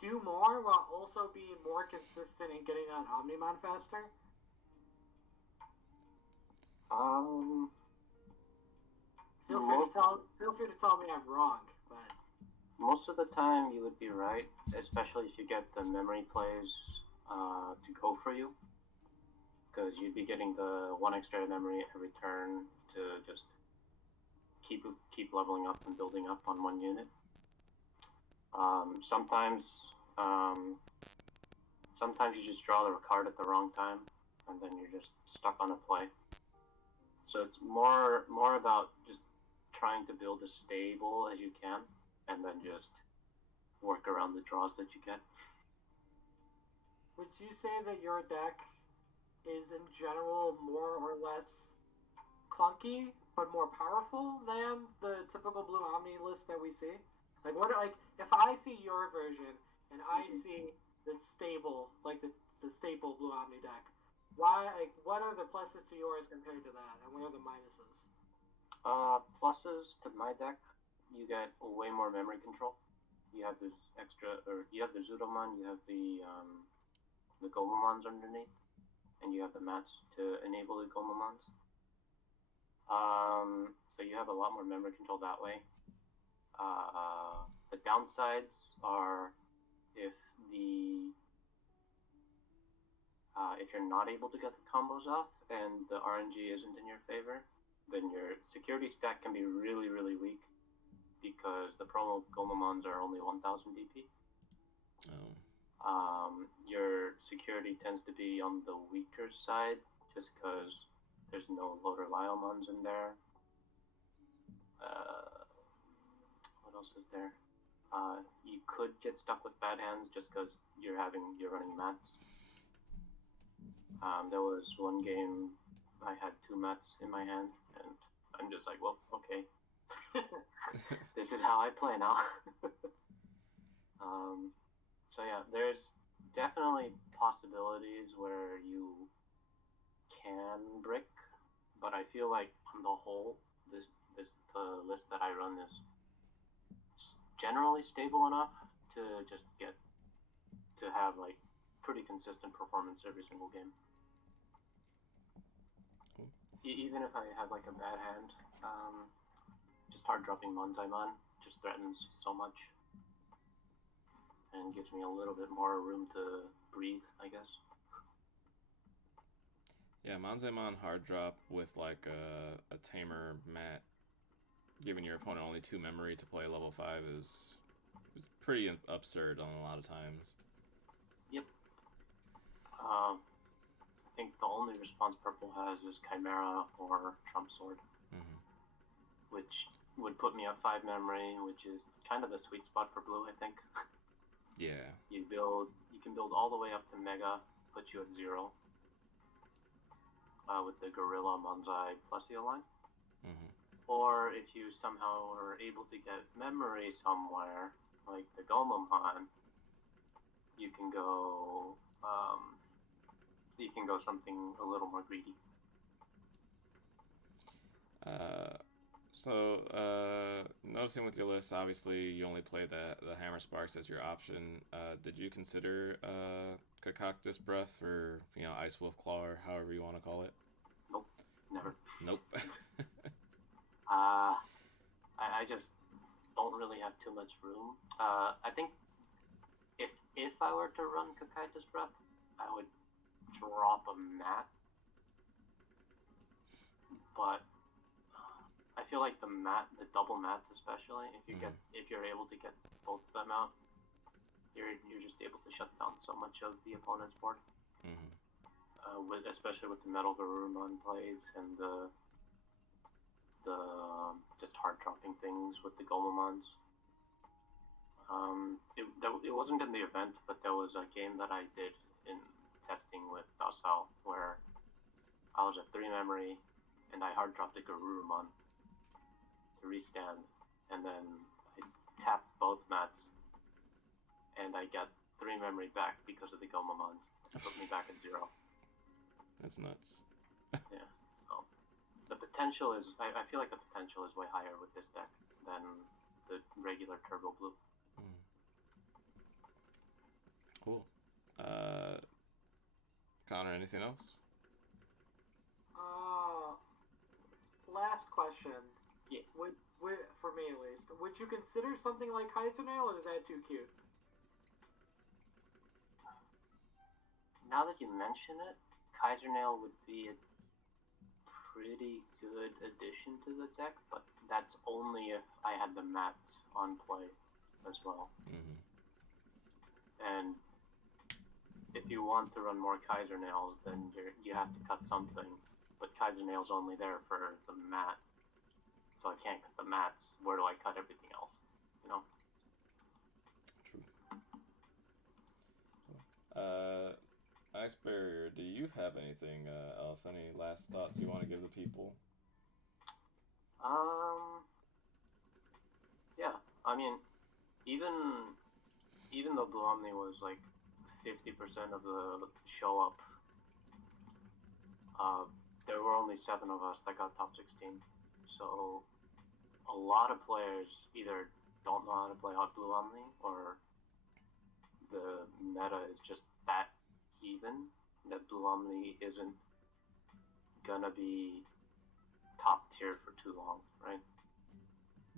do more while also being more consistent in getting on Omnimon faster? Feel free to tell me I'm wrong, but most of the time you would be right, especially if you get the memory plays to go for you, because you'd be getting the one extra memory every turn to just keep leveling up and building up on one unit. Sometimes you just draw the card at the wrong time, and then you're just stuck on a play. So it's more about just trying to build as stable as you can, and then just work around the draws that you get. Would you say that your deck is in general more or less clunky, but more powerful than the typical Blue Omni list that we see? Like, if I see your version and I see the stable, like the staple Blue Omni deck, what are the pluses to yours compared to that, and what are the minuses? Pluses to my deck, you get way more memory control. You have this you have the Zuruman, you have the Gomamons underneath, and you have the mats to enable the Gomamons. So you have a lot more memory control that way. The downsides are if you're not able to get the combos off and the RNG isn't in your favor, then your security stack can be really, really weak because the promo Gomamons are only 1000 DP. Your security tends to be on the weaker side just because there's no loader Lyomons in there. What else is there? You could get stuck with bad hands just because you're running mats. There was one game I had 2 mats in my hand, and I'm just like, well, okay. This is how I play now. So yeah, there's definitely possibilities where you can brick, but I feel like on the whole, the list that I run is generally stable enough to just get to have like pretty consistent performance every single game. Even if I have like a bad hand, just hard dropping Monzaimon just threatens so much and gives me a little bit more room to breathe, I guess. Yeah, Monzaimon hard drop with like a tamer mat, giving your opponent only 2 memory to play level 5 is pretty absurd on a lot of times. Yep. I think the only response purple has is Chimera or Trump Sword, which would put me at 5 memory, which is kind of the sweet spot for blue, I think. Yeah. You can build all the way up to Mega, put you at 0 with the Gorilla Monzai Plesio line. Or if you somehow are able to get memory somewhere, like the Gomamon, you can go something a little more greedy. Noticing with your list, obviously you only play the Hammer Sparks as your option. Did you consider Concoctus Breath or Ice Wolf Claw or however you want to call it? Nope, never. Nope. I just don't really have too much room. I think if I were to run Concoctus Breath, I would drop a mat, but I feel like the double mats especially, if you're able to get both of them out, you're just able to shut down so much of the opponent's board. Especially with the Metal Garurumon plays and the just hard dropping things with the Gomamons. It wasn't in the event, but there was a game that I did in testing with Dasal where I was at 3 memory and I hard dropped a Garurumon to restand, and then I tapped both mats and I got 3 memory back because of the Gomamons. It put me back at 0. That's nuts. Yeah, so the potential is, I feel like the potential is way higher with this deck than the regular Turbo Blue. Cool. Connor, anything else? Last question. Yeah. Would for me at least, would you consider something like Kaisernail, or is that too cute? Now that you mention it, Kaisernail would be a pretty good addition to the deck, but that's only if I had the mats on play as well. Mm-hmm. And if you want to run more Kaisernails, then you have to cut something. But Kaisernail's only there for the mat, so I can't cut the mats. Where do I cut everything else? You know. True. Icebarrier, do you have anything else? Any last thoughts you want to give the people? Yeah. I mean, even though Blue Omni was like 50% of the show up, there were only 7 of us that got top 16. So a lot of players either don't know how to play Hot Blue Omni, or the meta is just that even that Blue Omni isn't gonna be top tier for too long, right?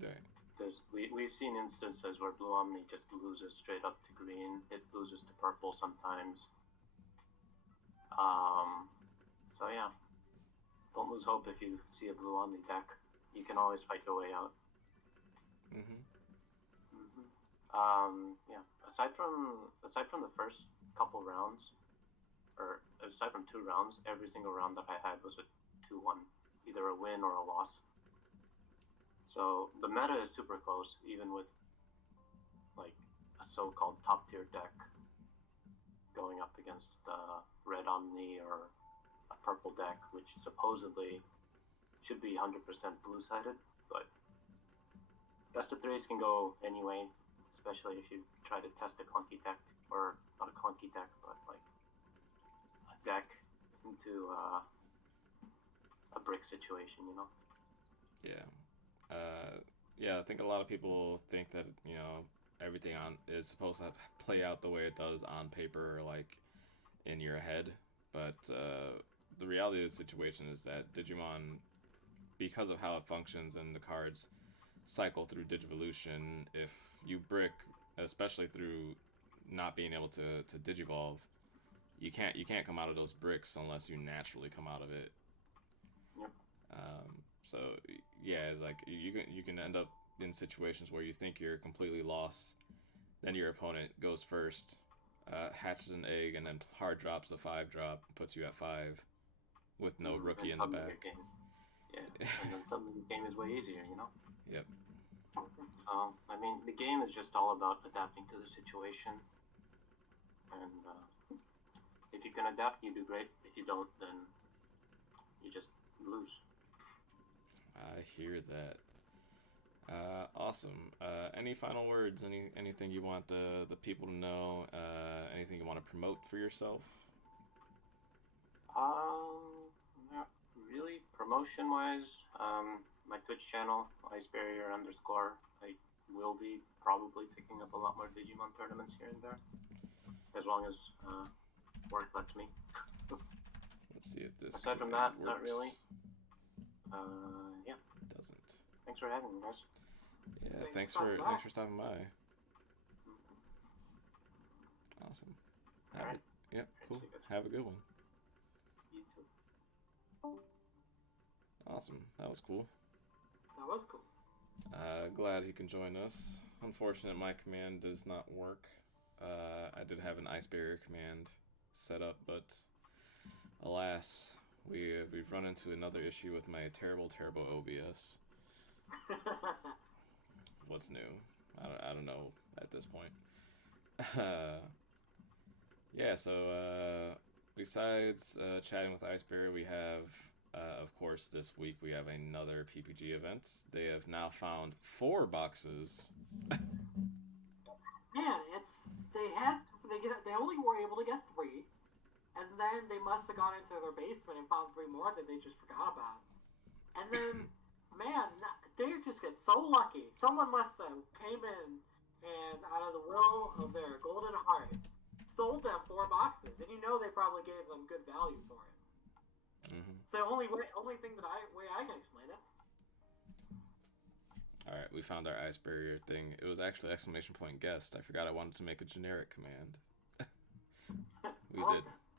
Right. Because we've seen instances where Blue Omni just loses straight up to green. It loses to purple sometimes. So yeah, don't lose hope if you see a Blue Omni deck. You can always fight your way out. Yeah. Aside from the first couple rounds, or aside from 2 rounds, every single round that I had was a 2-1, either a win or a loss. So the meta is super close, even with like a so-called top tier deck going up against Red Omni or a purple deck, which supposedly should be 100% blue-sided, but best of 3s can go anyway, especially if you try to test a clunky deck, or not a clunky deck, but like a deck into a brick situation, you know? Yeah. Yeah, I think a lot of people think that, you know, everything is supposed to play out the way it does on paper, or like in your head, but the reality of the situation is that Digimon, because of how it functions and the cards cycle through Digivolution, if you brick, especially through not being able to Digivolve, you can't come out of those bricks unless you naturally come out of it. Yep. So yeah, like you can end up in situations where you think you're completely lost, then your opponent goes first, hatches an egg, and then hard drops a 5-drop, puts you at 5 with no rookie in the back. Yeah, and then suddenly the game is way easier, you know? Yep. So, I mean, the game is just all about adapting to the situation. And if you can adapt, you do great. If you don't, then you just lose. I hear that. Awesome. Any final words? Anything you want the people to know? Anything you want to promote for yourself? Not really. Promotion-wise, my Twitch channel, Icebarrier _. I will be probably picking up a lot more Digimon tournaments here and there, as long as work lets me. Let's see if this. Aside from that, works. not really. Yeah. It doesn't. Thanks for having me, guys. Yeah, thanks Thanks for stopping by. Awesome. Alright. Yep, cool. Have a good one. You too. Awesome. That was cool. That was cool. Glad he can join us. Unfortunate my command does not work. I did have an Icebarrier command set up, but alas, we've run into another issue with my terrible OBS. What's new? I don't know at this point. Yeah, so besides chatting with Icebarrier, we have, of course, this week we have another PPG event. They have now found 4 boxes. Man, they only were able to get 3, and then they must have gone into their basement and found 3 more that they just forgot about. And then, man, they just get so lucky. Someone must have came in and, out of the will of their golden heart, sold them 4 boxes, and you know they probably gave them good value for it. Mm-hmm. So only thing that way I can explain it. All right, we found our Icebarrier thing. It was actually exclamation point guest. I forgot I wanted to make a generic command.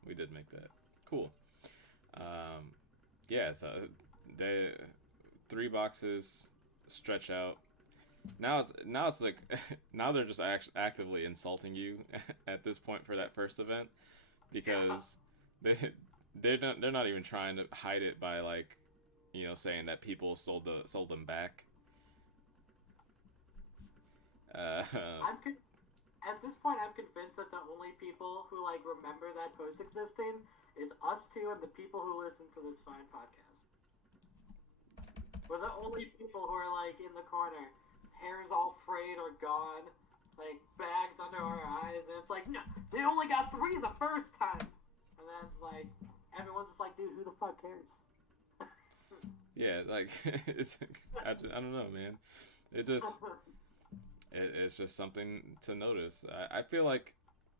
We did make that. Cool. Yeah, so they 3 boxes stretch out. Now it's like now they're just actively insulting you at this point for that first event, because they're not even trying to hide it by, like, you know, saying that people sold them back. At this point, I'm convinced that the only people who like remember that post existing is us two and the people who listen to this fine podcast. We're the only people who are like in the corner, hair's all frayed or gone, like bags under our eyes, and it's like, no, they only got 3 the first time, and then it's like everyone's just like, dude, who the fuck cares? Yeah, like it's I don't know, man. It just. It's just something to notice. I feel like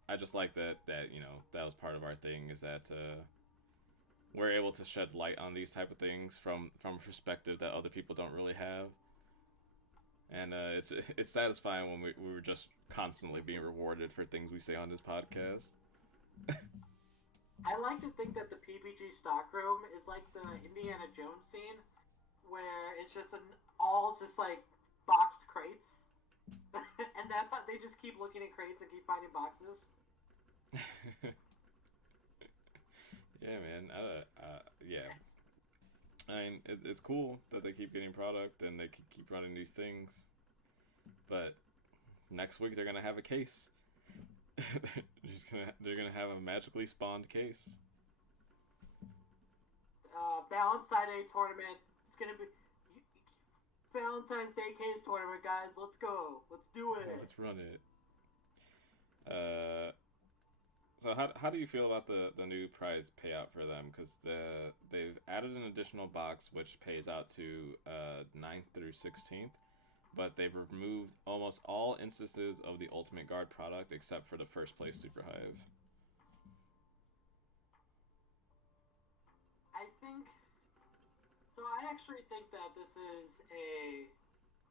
I just like that you know, that was part of our thing, is that we're able to shed light on these type of things from a perspective that other people don't really have. And it's satisfying when we were just constantly being rewarded for things we say on this podcast. I like to think that the PPG stockroom is like the Indiana Jones scene, where it's just all just like boxed crates. And that's how they just keep looking at crates and keep finding boxes. Yeah, man. Yeah. I mean, it's cool that they keep getting product and they keep running these things. But next week they're gonna have a case. They're gonna have a magically spawned case. Valentine's Day tournament. It's gonna be. Valentine's Day case tournament, guys. Let's go. Let's do it. Let's run it. So how do you feel about the new prize payout for them? Because they've added an additional box which pays out to 9th through 16th, but they've removed almost all instances of the Ultimate Guard product except for the first place Super Hive. I actually think that this is a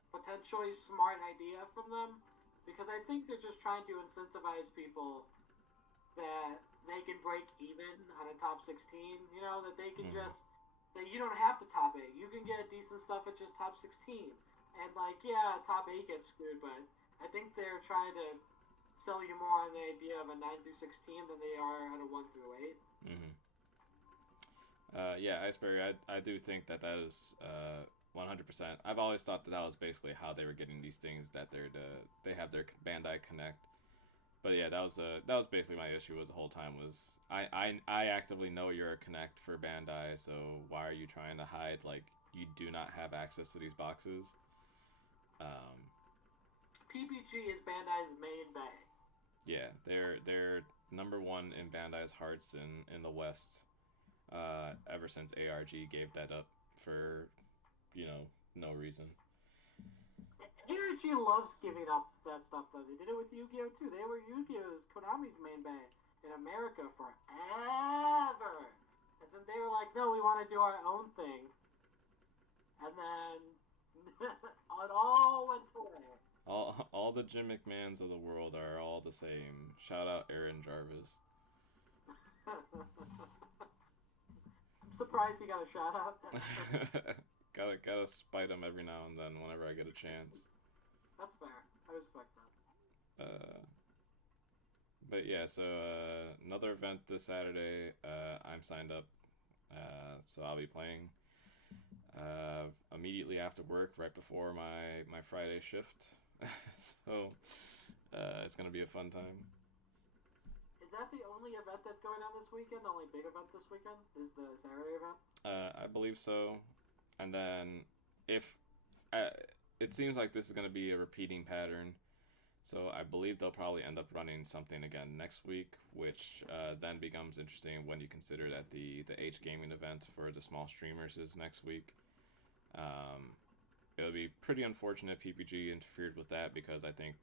potentially smart idea from them, because I think they're just trying to incentivize people that they can break even on a top 16. You know, that they can that you don't have to top 8. You can get decent stuff at just top 16. And like, yeah, top 8 gets screwed, but I think they're trying to sell you more on the idea of a 9 through 16 than they are at a 1 through 8. Mm-hmm. Yeah, Icebarrier, I do think that is 100%. I've always thought that was basically how they were getting these things, that they have their Bandai Connect. But yeah, that was basically my issue was the whole time was I actively know you're a Connect for Bandai, so why are you trying to hide, like, you do not have access to these boxes? PPG is Bandai's main bay. Yeah, they're number 1 in Bandai's hearts in the West. Ever since ARG gave that up for, you know, no reason. ARG loves giving up that stuff, though. They did it with Yu-Gi-Oh! Too. They were Yu-Gi-Oh's, Konami's main bay in America forever. And then they were like, no, we want to do our own thing. And then it all went away. All the Jim McMahons of the world are all the same. Shout out Aaron Jarvis. Surprised he got a shout out. gotta spite him every now and then whenever I get a chance. That's fair. I respect that. But yeah, so another event this Saturday. I'm signed up, so I'll be playing immediately after work, right before my Friday shift. So it's gonna be a fun time. Is that the only event that's going on this weekend? The only big event this weekend is the Saturday event? I believe so. And then if it seems like this is going to be a repeating pattern, so I believe they'll probably end up running something again next week, which then becomes interesting when you consider that the H Gaming event for the small streamers is next week. It would be pretty unfortunate if PPG interfered with that, because I think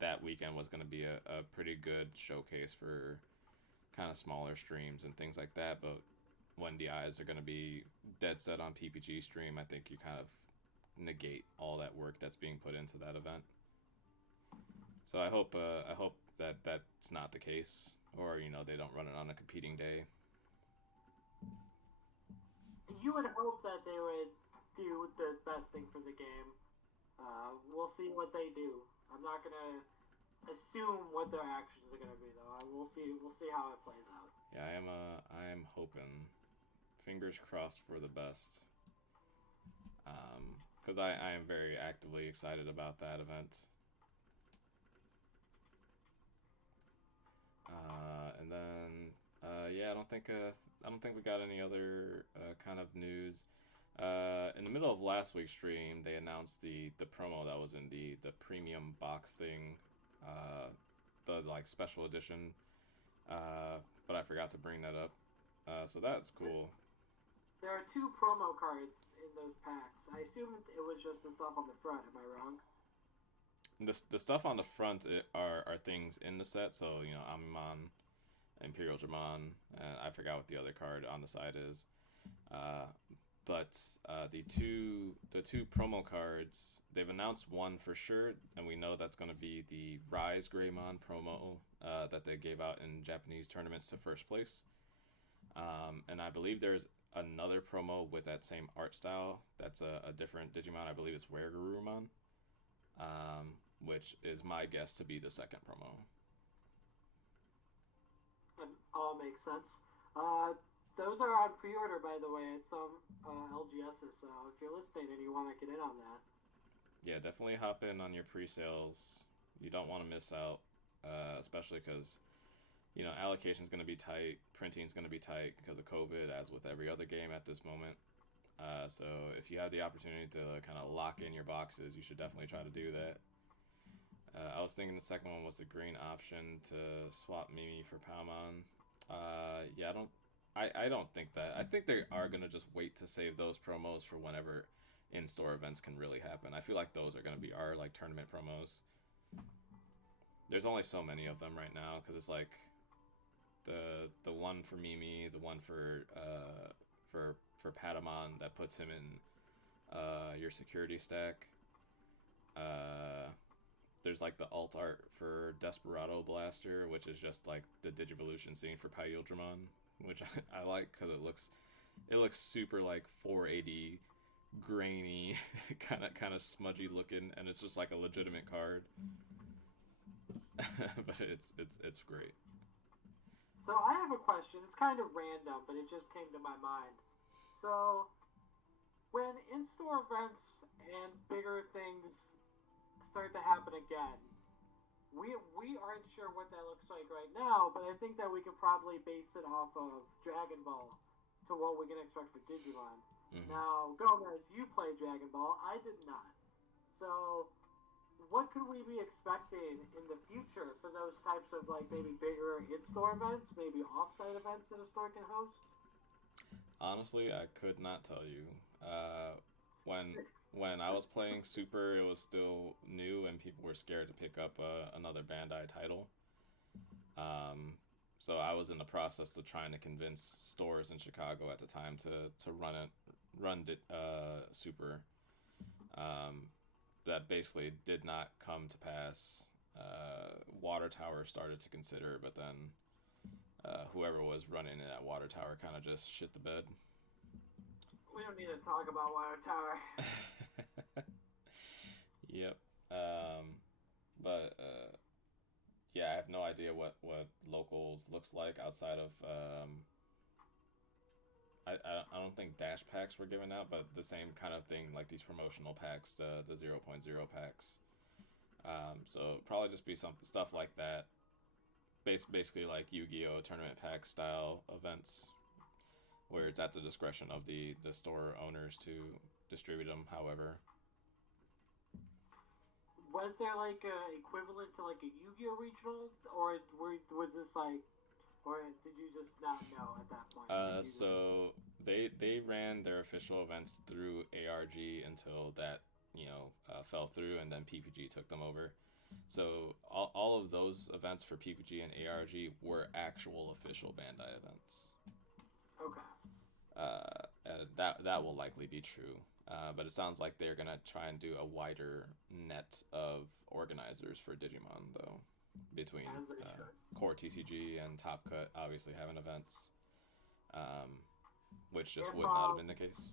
that weekend was going to be a pretty good showcase for kind of smaller streams and things like that. But when the eyes are going to be dead set on PPG stream, I think you kind of negate all that work that's being put into that event. So I hope that that's not the case, or they don't run it on a competing day. You would hope that they would do the best thing for the game. We'll see what they do. I'm not gonna assume what their actions are gonna be, though. We'll see. We'll see how it plays out. Yeah, I am hoping, fingers crossed for the best. Because I am very actively excited about that event. And then yeah, I don't think we got any other kind of news. In the middle of last week's stream, they announced the promo that was in the premium box thing, the like special edition. But I forgot to bring that up. So that's cool. There are 2 promo cards in those packs. I assumed it was just the stuff on the front. Am I wrong? The stuff on the front are things in the set. So Omnimon, Imperial Digimon, and I forgot what the other card on the side is. But the two promo cards, they've announced one for sure, and we know that's going to be the Ryze Greymond promo that they gave out in Japanese tournaments to first place. And I believe there's another promo with that same art style that's a different Digimon. I believe it's Zuruman, which is my guess to be the second promo. It all makes sense. Those are on pre-order, by the way, at some LGSs, so if you're listening and you want to get in on that. Yeah, definitely hop in on your pre-sales. You don't want to miss out, especially because, allocation is going to be tight, printing is going to be tight because of COVID, as with every other game at this moment. So if you have the opportunity to kind of lock in your boxes, you should definitely try to do that. I was thinking the second one was the green option to swap Mimi for Palmon. Yeah, I don't think that. I think they are going to just wait to save those promos for whenever in-store events can really happen. I feel like those are going to be our like tournament promos. There's only so many of them right now because it's like the one for Mimi, the one for Patamon that puts him in your security stack. There's like the alt art for Desperado Blaster, which is just like the Digivolution scene for Pyildramon, which I like because it looks super like 480 grainy, kind of smudgy looking, and it's just like a legitimate card. But it's great. So I have a question. It's kind of random, but it just came to my mind. So when in-store events and bigger things start to happen again, we aren't sure what that looks like right now, but I think that we could probably base it off of Dragon Ball to what we can expect for Digimon. Mm-hmm. Now, Gomez, you played Dragon Ball. I did not. So what could we be expecting in the future for those types of like maybe bigger in-store events, maybe off-site events that a store can host? Honestly, I could not tell you. When I was playing Super, it was still new and people were scared to pick up another Bandai title. So I was in the process of trying to convince stores in Chicago at the time to run Super. That basically did not come to pass. Water Tower started to consider, but then whoever was running it at Water Tower kind of just shit the bed. We don't need to talk about Water Tower. Yep. But yeah, I have no idea what locals looks like outside of I don't think dash packs were given out, but the same kind of thing, like these promotional packs, the 0.0 packs. So probably just be some stuff like that. Basically like Yu-Gi-Oh! Tournament pack style events, where it's at the discretion of the store owners to distribute them however. Was there like a equivalent to like a Yu-Gi-Oh! Regional, or was this like, or did you just not know at that point? So they ran their official events through ARG until that fell through, and then PPG took them over. So all of those events for PPG and ARG were actual official Bandai events. Okay. That will likely be true. But it sounds like they're gonna try and do a wider net of organizers for Digimon, though, between core TCG and Top Cut obviously having events, which just would not have been the case.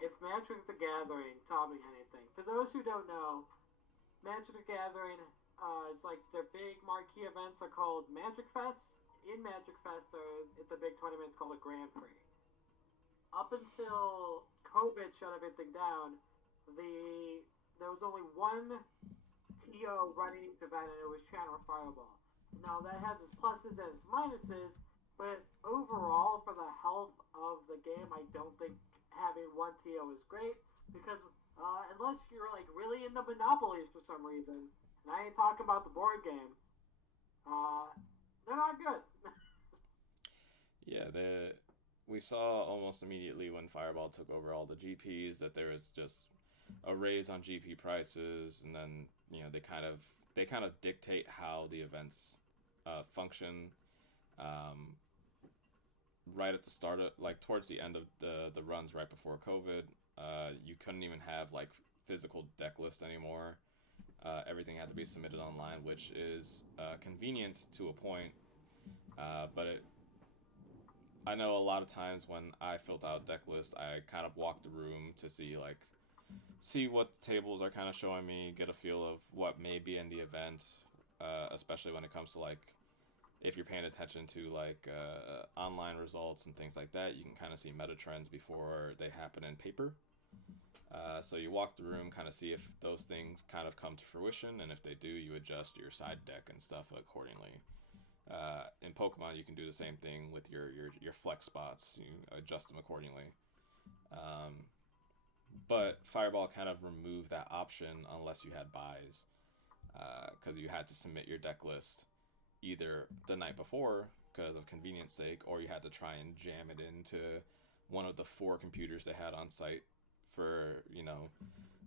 If Magic the Gathering taught me anything, for those who don't know, Magic the Gathering is like their big marquee events are called Magic Fest. In Magic Fest, the big tournament's called a Grand Prix. Up until COVID shut everything down, there was only one TO running each event, and it was Channel Fireball. Now that has its pluses and its minuses, but overall, for the health of the game, I don't think having one TO is great, because unless you're like really into monopolies for some reason, and I ain't talking about the board game, they're not good. Yeah, we saw almost immediately when Fireball took over all the GPs that there was just a raise on GP prices, and then they kind of dictate how the events function. Right at the start of, like, towards the end of the runs right before COVID, you couldn't even have like physical deck list anymore. Everything had to be submitted online, which is convenient to a point, but I know a lot of times when I filled out deck lists, I kind of walked the room to see what the tables are kind of showing me, get a feel of what may be in the event, especially when it comes to if you're paying attention to online results and things like that. You can kind of see meta trends before they happen in paper. So you walk the room, kind of see if those things kind of come to fruition, and if they do, you adjust your side deck and stuff accordingly. In Pokemon, you can do the same thing with your flex spots. You adjust them accordingly. But Fireball kind of removed that option unless you had buys, because you had to submit your deck list either the night before because of convenience sake, or you had to try and jam it into one of the 4 computers they had on site for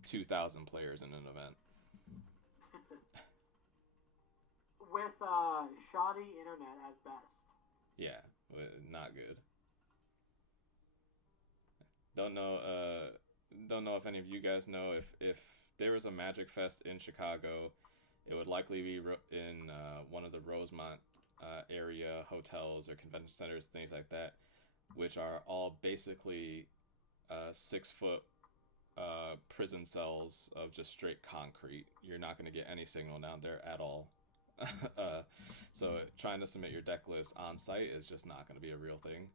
2,000 players in an event. With shoddy internet at best. Yeah, not good. Don't know if any of you guys know if there was a Magic Fest in Chicago, it would likely be in one of the Rosemont area hotels or convention centers, things like that, which are all basically 6-foot prison cells of just straight concrete. You're not going to get any signal down there at all. So trying to submit your deck list on site is just not going to be a real thing.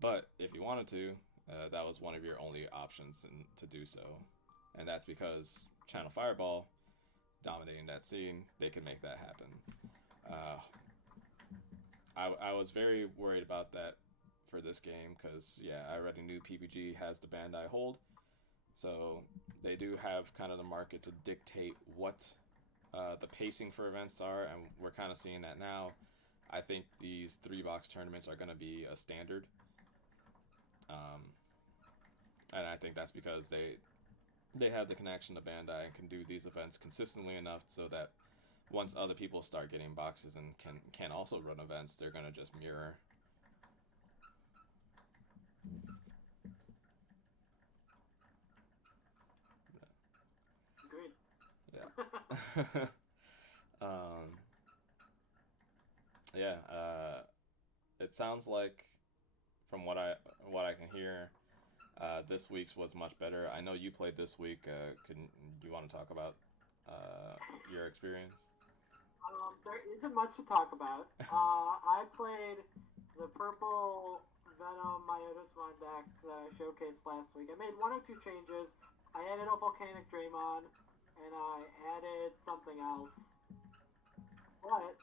But if you wanted to, that was one of your only options to do so. And that's because Channel Fireball, dominating that scene, they could make that happen. I was very worried about that for this game because, I already knew PPG has the Bandai hold. So they do have kind of the market to dictate what the pacing for events are, and we're kind of seeing that now. I think these 3-box tournaments are going to be a standard. And I think that's because they have the connection to Bandai and can do these events consistently enough so that once other people start getting boxes and can also run events, they're going to just mirror. Agreed. Yeah. It sounds like, from what I can hear, this week's was much better. I know you played this week. Do you want to talk about your experience? There isn't much to talk about. I played the purple Venom Myotismon deck that I showcased last week. I made 1 or 2 changes. I added a Volcanic Greymond, and I added something else. But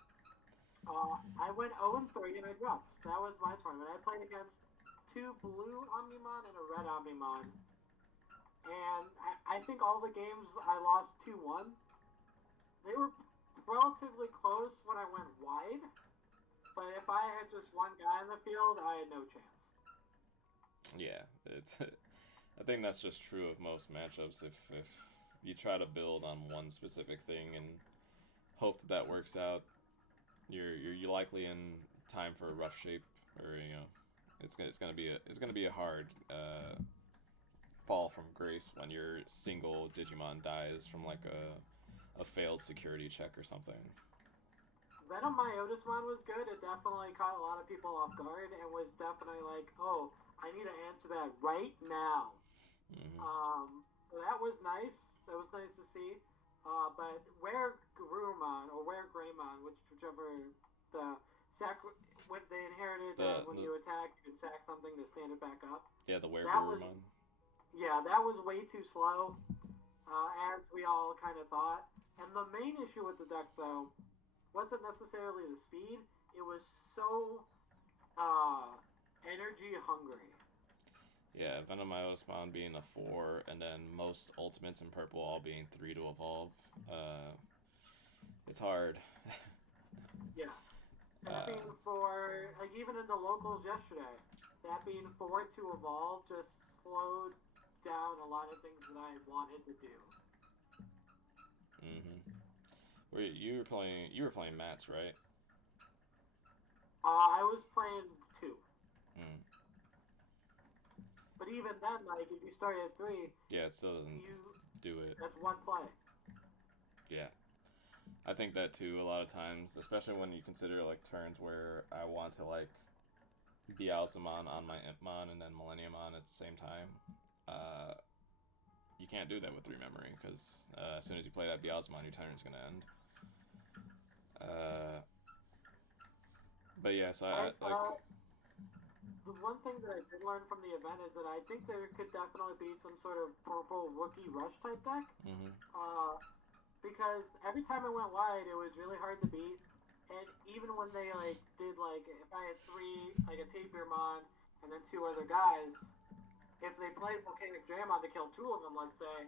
I went 0-3 and I dropped. That was my tournament. I played against 2 Blue Omnimon and a Red Omnimon. And I think all the games I lost 2-1. They were relatively close when I went wide. But if I had just one guy in the field, I had no chance. Yeah, I think that's just true of most matchups. If you try to build on one specific thing and hope that works out, you're likely in time for a rough shape, or it's gonna be a hard fall from grace when your single Digimon dies from like a failed security check or something. Venom Myotismon was good. It definitely caught a lot of people off guard and was definitely like, oh, I need to answer that right now. Mm-hmm. So that was nice. That was nice to see. But where Zuruman or where Greymond, whichever when they inherited when you attack, you can sack something to stand it back up. Yeah, the Werewolfmon. Yeah, that was way too slow, as we all kind of thought. And the main issue with the deck, though, wasn't necessarily the speed. It was so energy hungry. Yeah, Venom Myotismon being a 4, and then most ultimates in purple all being 3 to evolve. It's hard. Yeah. That being for, like, even in the locals yesterday, that being 4 to evolve just slowed down a lot of things that I wanted to do. Mm-hmm. You were playing mats, right? I was playing 2. Mm. But even then, like, if you start at 3... Yeah, it still doesn't do it. That's one play. Yeah. I think that, too, a lot of times, especially when you consider, like, turns where I want to, like, Beelzemon on my Impmon and then Millenniumon at the same time. You can't do that with 3 memory, because as soon as you play that Beelzemon, your turn's going to end. But yeah, so I like... The one thing that I did learn from the event is that I think there could definitely be some sort of purple rookie rush type deck. Mm-hmm. Because every time I went wide, it was really hard to beat. And even when they like did like, if I had 3, like a Tapirmon and then 2 other guys, if they played Volcanic Draymon to kill 2 of them, let's say,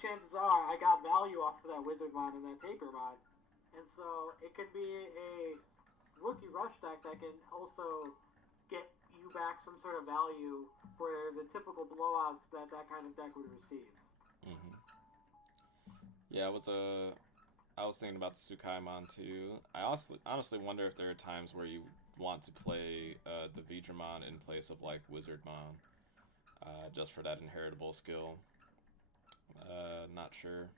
chances are I got value off of that Wizardmon and that Tapirmon. And so it could be a rookie rush deck that can also get you back some sort of value for the typical blowouts that kind of deck would receive. Mm-hmm. Yeah, I was thinking about the Tsukaimon too. I honestly wonder if there are times where you want to play the Vidramon in place of like Wizardmon, just for that inheritable skill. Not sure,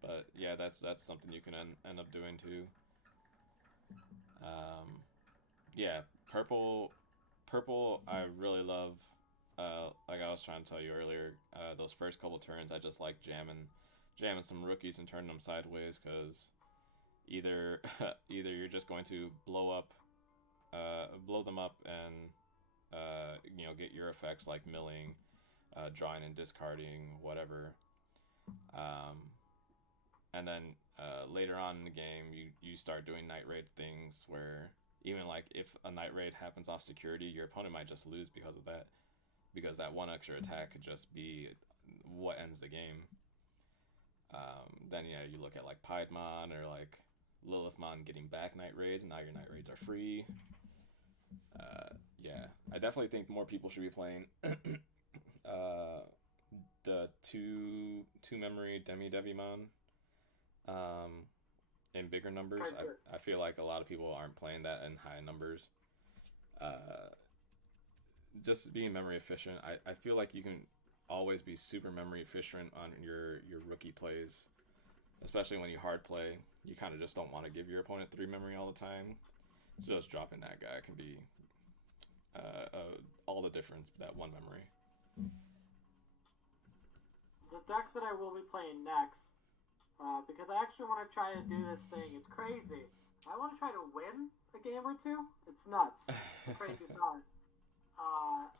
but yeah, that's something you can end up doing too. Yeah, purple, I really love. Like I was trying to tell you earlier, those first couple turns, I just like jamming some rookies and turning them sideways, because either you're just going to blow them up and get your effects like milling, drawing and discarding, whatever. And then later on in the game, you start doing night raid things where even like if a night raid happens off security, your opponent might just lose because of that, because that one extra attack could just be what ends the game. Then you look at like Piedmon or like Lilithmon getting back night raids, and now your night raids are free. Yeah, I definitely think more people should be playing the two memory Devimon in bigger numbers. I feel like a lot of people aren't playing that in high numbers. Just being memory efficient, I feel like you can always be super memory efficient on your rookie plays, especially when you hard play. You kind of just don't want to give your opponent 3 memory all the time, so just dropping that guy can be all the difference, that 1 memory. The deck that I will be playing next, because I actually want to try to do this thing, it's crazy. I want to try to win a game or 2. It's nuts. It's a crazy thought.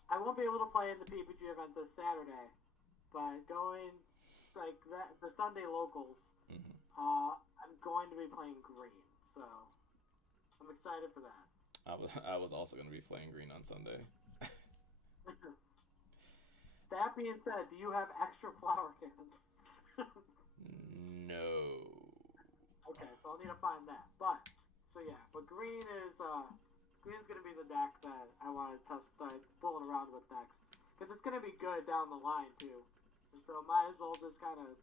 I won't be able to play in the PPG event this Saturday, but going like that, the Sunday locals, I'm going to be playing green, so I'm excited for that. I was also going to be playing green on Sunday. That being said, do you have extra flower cannons? No. Okay, so I'll need to find that. But green is green's gonna be the deck that I want to start fooling around with next, because it's gonna be good down the line too, and so might as well just kind of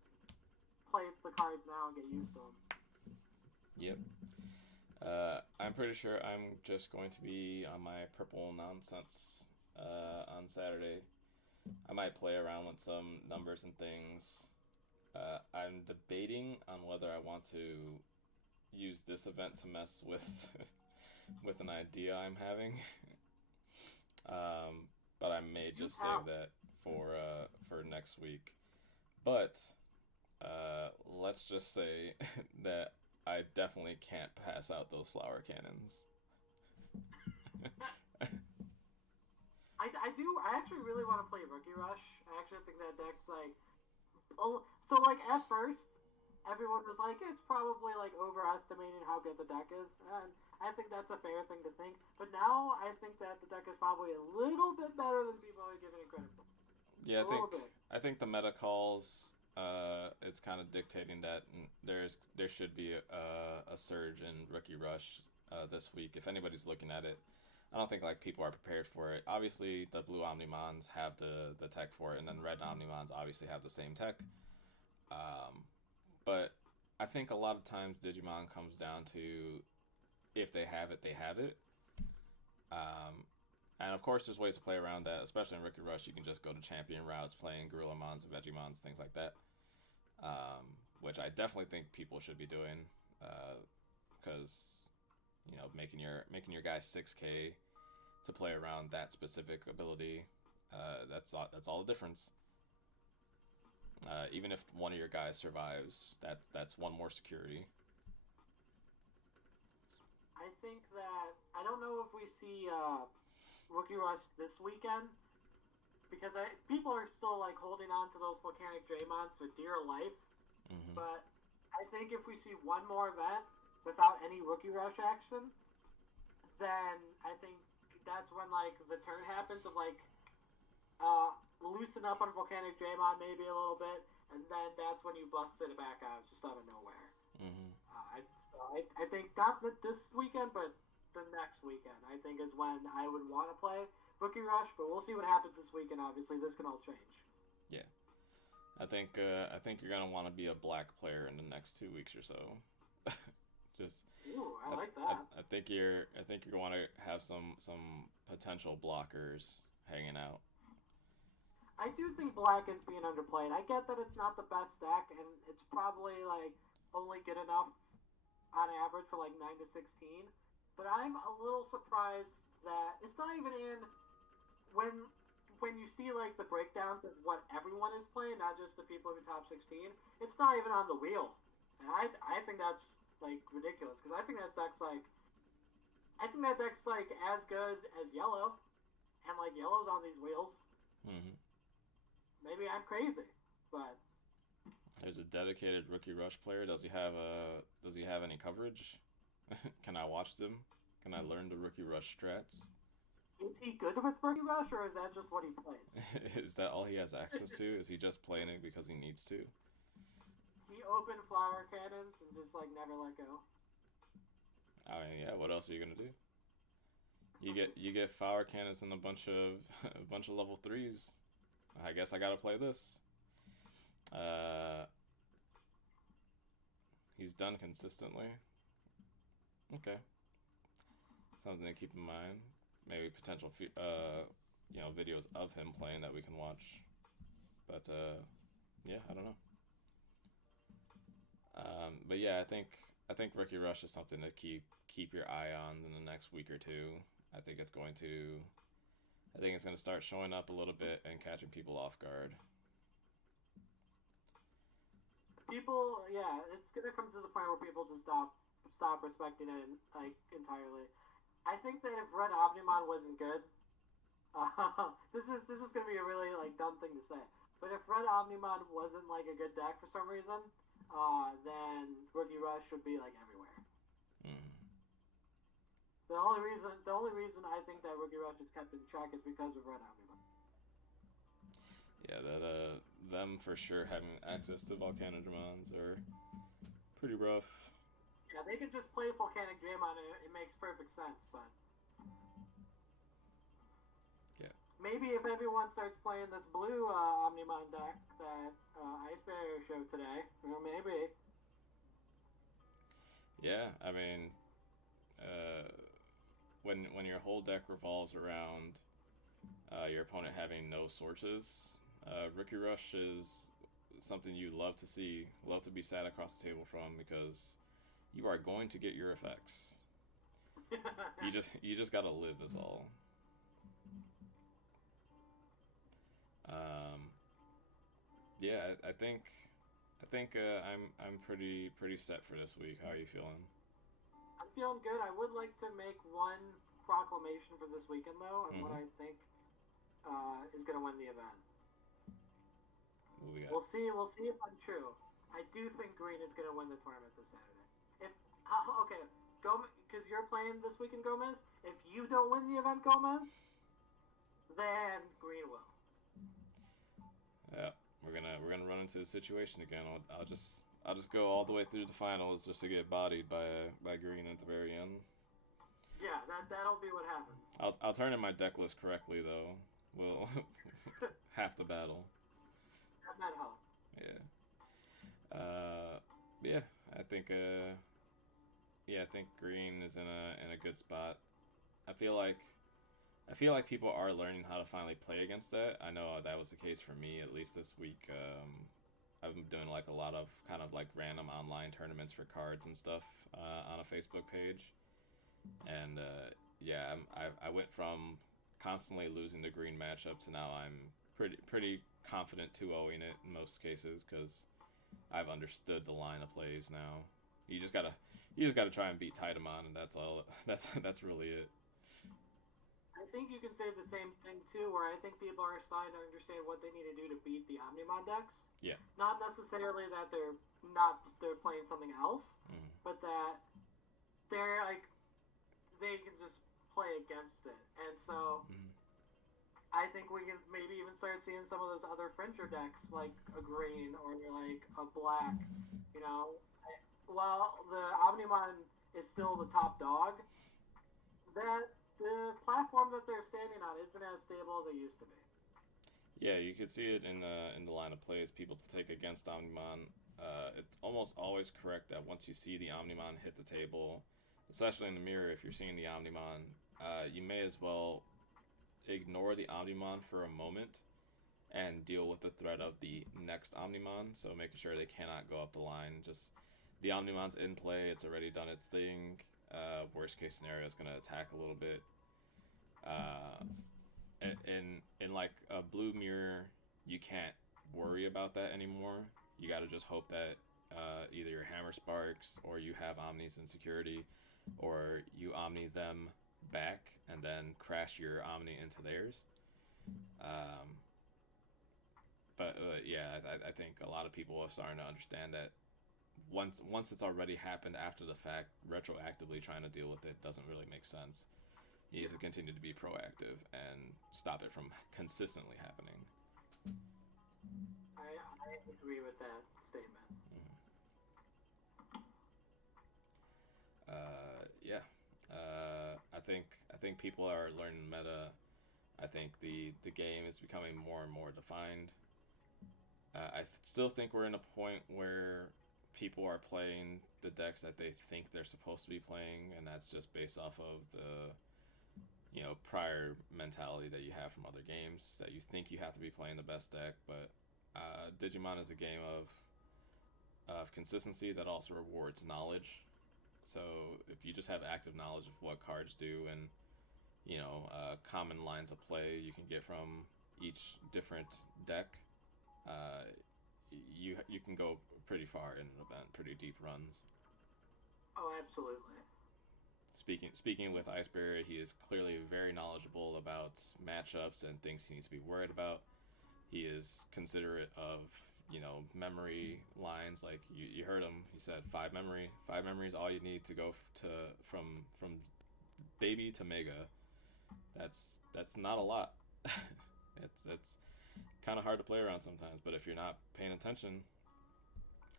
play the cards now and get used to them. Yep. I'm pretty sure I'm just going to be on my purple nonsense on Saturday. I might play around with some numbers and things. I'm debating on whether I want to use this event to mess with with an idea I'm having. But I may just save that for next week. But let's just say that I definitely can't pass out those flower cannons. I actually really want to play Rookie Rush. I actually think that deck's like, so like at first, everyone was like, it's probably like overestimating how good the deck is, and I think that's a fair thing to think. But now I think that the deck is probably a little bit better than people are giving it credit for. Yeah, I think the meta calls. It's kind of dictating that there should be a surge in Rookie Rush this week. If anybody's looking at it, I don't think like people are prepared for it. Obviously, the Blue Omnimons have the tech for it, and then Red Omnimons obviously have the same tech. But I think a lot of times Digimon comes down to if they have it, they have it. And of course, there's ways to play around that, especially in Rookie Rush. You can just go to champion routes, playing Gorillamons and Vegemons, things like that. Which I definitely think people should be doing, because making your guy 6K to play around that specific ability, that's all the difference. Even if one of your guys survives, that's one more security. I think that I don't know if we see Rookie Rush this weekend, because people are still like holding on to those Volcanic Greymons for dear life. Mm-hmm. But I think if we see one more event without any Rookie Rush action, then I think that's when like the turn happens of like loosen up on Volcanic Greymon maybe a little bit, and then that's when you bust it back out just out of nowhere. Mm-hmm. I think not this weekend, but the next weekend, I think, is when I would want to play Rookie Rush, but we'll see what happens this weekend. Obviously, this can all change. Yeah, I think you're gonna want to be a black player in the next 2 weeks or so. Just. Ooh, I like that. I think you're want to have some potential blockers hanging out. I do think black is being underplayed. I get that it's not the best deck, and it's probably like only good enough on average for like 9 to 16. But I'm a little surprised that it's not even in when you see like the breakdowns of what everyone is playing, not just the people in the top 16. It's not even on the wheel, and I think that's like ridiculous, because I think that deck's like as good as yellow, and like yellow's on these wheels. Mm-hmm. Maybe I'm crazy, but there's a dedicated Rookie Rush player. Does he have any coverage? Can I watch them? Can I learn the Rookie Rush strats? Is he good with Rookie Rush, or is that just what he plays? Is that all he has access to? Is he just playing it because he needs to? He opened flower cannons and just like never let go. I mean, yeah. What else are you gonna do? You get flower cannons and a bunch of level 3s. I guess I gotta play this. He's done consistently. Okay. Something to keep in mind. Maybe potential, videos of him playing that we can watch. But yeah, I don't know. But yeah, I think Rookie Rush is something to keep your eye on in the next week or two. I think it's going to start showing up a little bit and catching people off guard. People, yeah, it's gonna come to the point where people just stop respecting it like entirely. I think that if Red Omnimon wasn't good, this is gonna be a really like dumb thing to say, but if Red Omnimon wasn't like a good deck for some reason, then Rookie Rush would be like everywhere. Mm. The only reason I think that Rookie Rush is kept in track is because of Red Omnimon. Yeah, them for sure having access to Volcanodramons are pretty rough. Yeah, they can just play Volcanic Greymon and it makes perfect sense, but yeah, maybe if everyone starts playing this blue Omnimon deck that Icebarrier show today. Well, maybe. Yeah, I mean, when your whole deck revolves around your opponent having no sources, Rookie Rush is something you love to see, love to be sat across the table from, because you are going to get your effects. You just gotta live is all. Yeah, I think I'm pretty set for this week. How are you feeling? I'm feeling good. I would like to make one proclamation for this weekend, though, and what I think is going to win the event. What we got? We'll see if I'm true. I do think Green is going to win the tournament this Saturday. If okay, Gomez, because you're playing this weekend, Gomez. If you don't win the event, Gomez, then Green will. Yeah, we're gonna run into the situation again. I'll just go all the way through the finals just to get bodied by Green at the very end. Yeah, that'll be what happens. I'll turn in my deck list correctly though. We'll half the battle. That might help. Yeah. Yeah. I think Green is in a good spot. I feel like people are learning how to finally play against that. I know that was the case for me, at least this week. I've been doing like a lot of kind of like random online tournaments for cards and stuff on a Facebook page, and yeah, I went from constantly losing the Green matchup to now I'm pretty confident 2-0ing it in most cases because I've understood the line of plays now. You just gotta try and beat Digimon, and that's all. That's really it. I think you can say the same thing too, where I think people are starting to understand what they need to do to beat the Omnimon decks. Yeah. Not necessarily that they're playing something else, but that they're like they can just play against it, and so I think we can maybe even start seeing some of those other Fringer decks like a green or like a black. You know, while the Omnimon is still the top dog, that the platform that they're standing on isn't as stable as it used to be. Yeah, you could see it in the line of plays people take against Omnimon. It's almost always correct that once you see the Omnimon hit the table, especially in the mirror, if you're seeing the Omnimon, you may as well ignore the Omnimon for a moment and deal with the threat of the next Omnimon. So making sure they cannot go up the line. Just the Omnimon's in play; it's already done its thing. Worst case scenario is going to attack a little bit. In like a blue mirror, you can't worry about that anymore. You got to just hope that either your hammer sparks or you have Omnis in security, or you Omni them back and then crash your Omni into theirs. But yeah, I think a lot of people are starting to understand that once it's already happened after the fact, retroactively trying to deal with it doesn't really make sense. You need to continue to be proactive and stop it from consistently happening. I agree with that statement. Yeah. I think people are learning meta. I think the game is becoming more and more defined. I still think we're in a point where people are playing the decks that they think they're supposed to be playing, and that's just based off of the prior mentality that you have from other games, that you think you have to be playing the best deck. But Digimon is a game of consistency that also rewards knowledge. So if you just have active knowledge of what cards do and common lines of play you can get from each different deck, you can go pretty far in an event, pretty deep runs. Oh, absolutely. Speaking with Icebarrier, he is clearly very knowledgeable about matchups and things he needs to be worried about. He is considerate of memory lines. Like you heard him. He said 5 memory. 5 memory is all you need to go from baby to mega. That's not a lot. It's kind of hard to play around sometimes. But if you're not paying attention,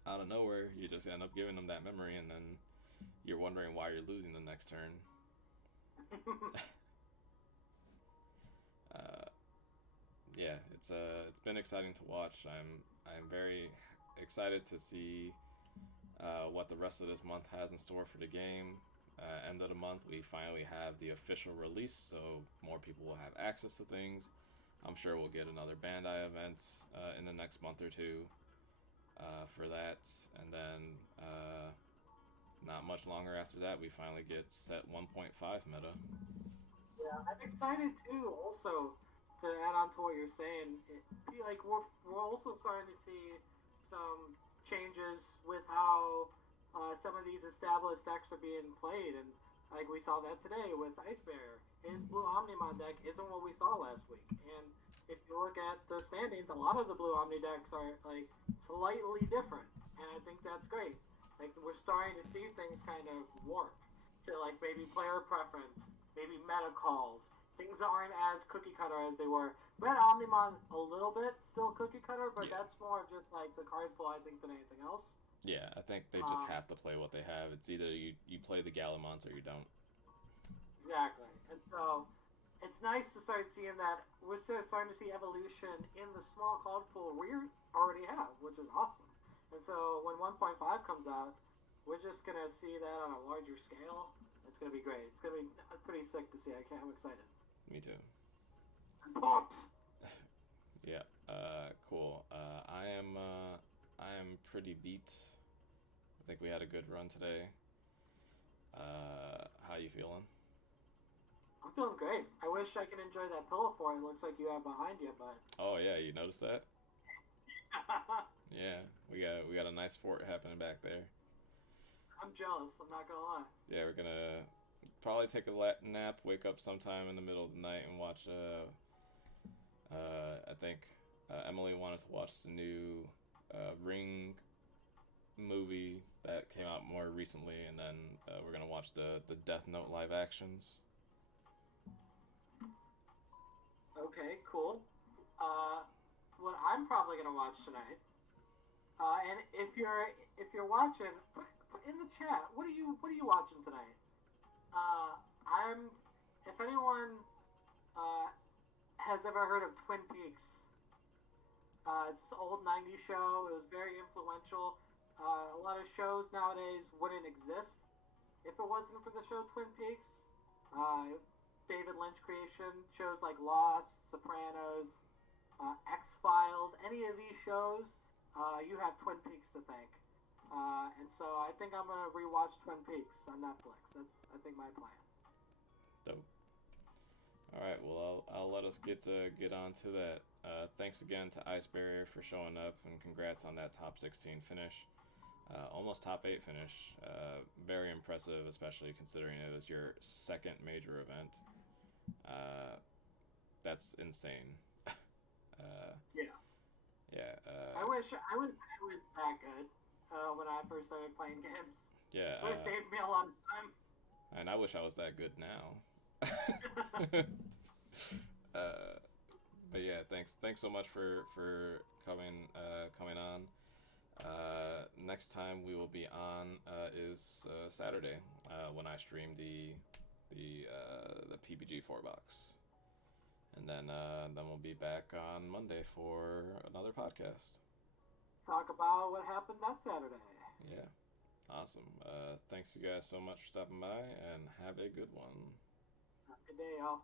out of nowhere you just end up giving them that memory, and then you're wondering why you're losing the next turn. Yeah, it's been exciting to watch. I'm very excited to see what the rest of this month has in store for the game. End of the month, we finally have the official release, so more people will have access to things. I'm sure we'll get another Bandai event in the next month or two for that, and then not much longer after that, we finally get set 1.5 meta. Yeah, I'm excited too. Also, to add on to what you're saying, we're also starting to see some changes with how some of these established decks are being played, and like we saw that today with Icebarrier. His Blue Omnimon deck isn't what we saw last week, and if you look at the standings, a lot of the Blue Omni decks are like slightly different, and I think that's great. Like we're starting to see things kind of warp to like maybe player preference, maybe meta calls. Things aren't as cookie cutter as they were. Red Omnimon a little bit still cookie cutter, but Yeah. that's more of just like the card pool I think than anything else. Yeah, I think they just have to play what they have. It's either you play the Galamons or you don't. Exactly. And so it's nice to start seeing that we're starting to see evolution in the small card pool we already have, which is awesome. And so when 1.5 comes out, we're just going to see that on a larger scale. It's going to be great. It's going to be pretty sick to see. I'm excited. Me too. I'm pumped. Yeah. Cool. I am pretty beat. I think we had a good run today. How you feeling? I'm feeling great. I wish I could enjoy that pillow fort. It looks like you have behind you, but Oh yeah, you noticed that? Yeah, we got a nice fort happening back there. I'm jealous. I'm not gonna lie. Yeah, we're gonna probably take a nap, wake up sometime in the middle of the night, and watch. I think Emily wanted to watch the new Ring movie that came out more recently, and then we're gonna watch the Death Note live actions. Okay, cool. What I'm probably gonna watch tonight. And if you're watching, put in the chat. What are you watching tonight? If anyone has ever heard of Twin Peaks, it's an old '90s show. It was very influential. A lot of shows nowadays wouldn't exist if it wasn't for the show Twin Peaks. David Lynch creation, shows like Lost, Sopranos, X-Files, any of these shows, you have Twin Peaks to thank. And so I think I'm going to rewatch Twin Peaks on Netflix. That's, I think, my plan. Dope. All right, well, I'll let us get on to that. Thanks again to Icebarrier for showing up, and congrats on that top 16 finish. Almost top 8 finish. Very impressive, especially considering it was your second major event. That's insane. Yeah. Yeah. I wish I was that good when I first started playing games. Yeah. It would have saved me a lot of time. And I wish I was that good now. But yeah, thanks so much for coming on. Next time we will be on is Saturday when I stream the PPG 4-box, and then we'll be back on Monday for another podcast. Talk about what happened that Saturday. Yeah, awesome. Thanks you guys so much for stopping by, and have a good one. Good day, y'all.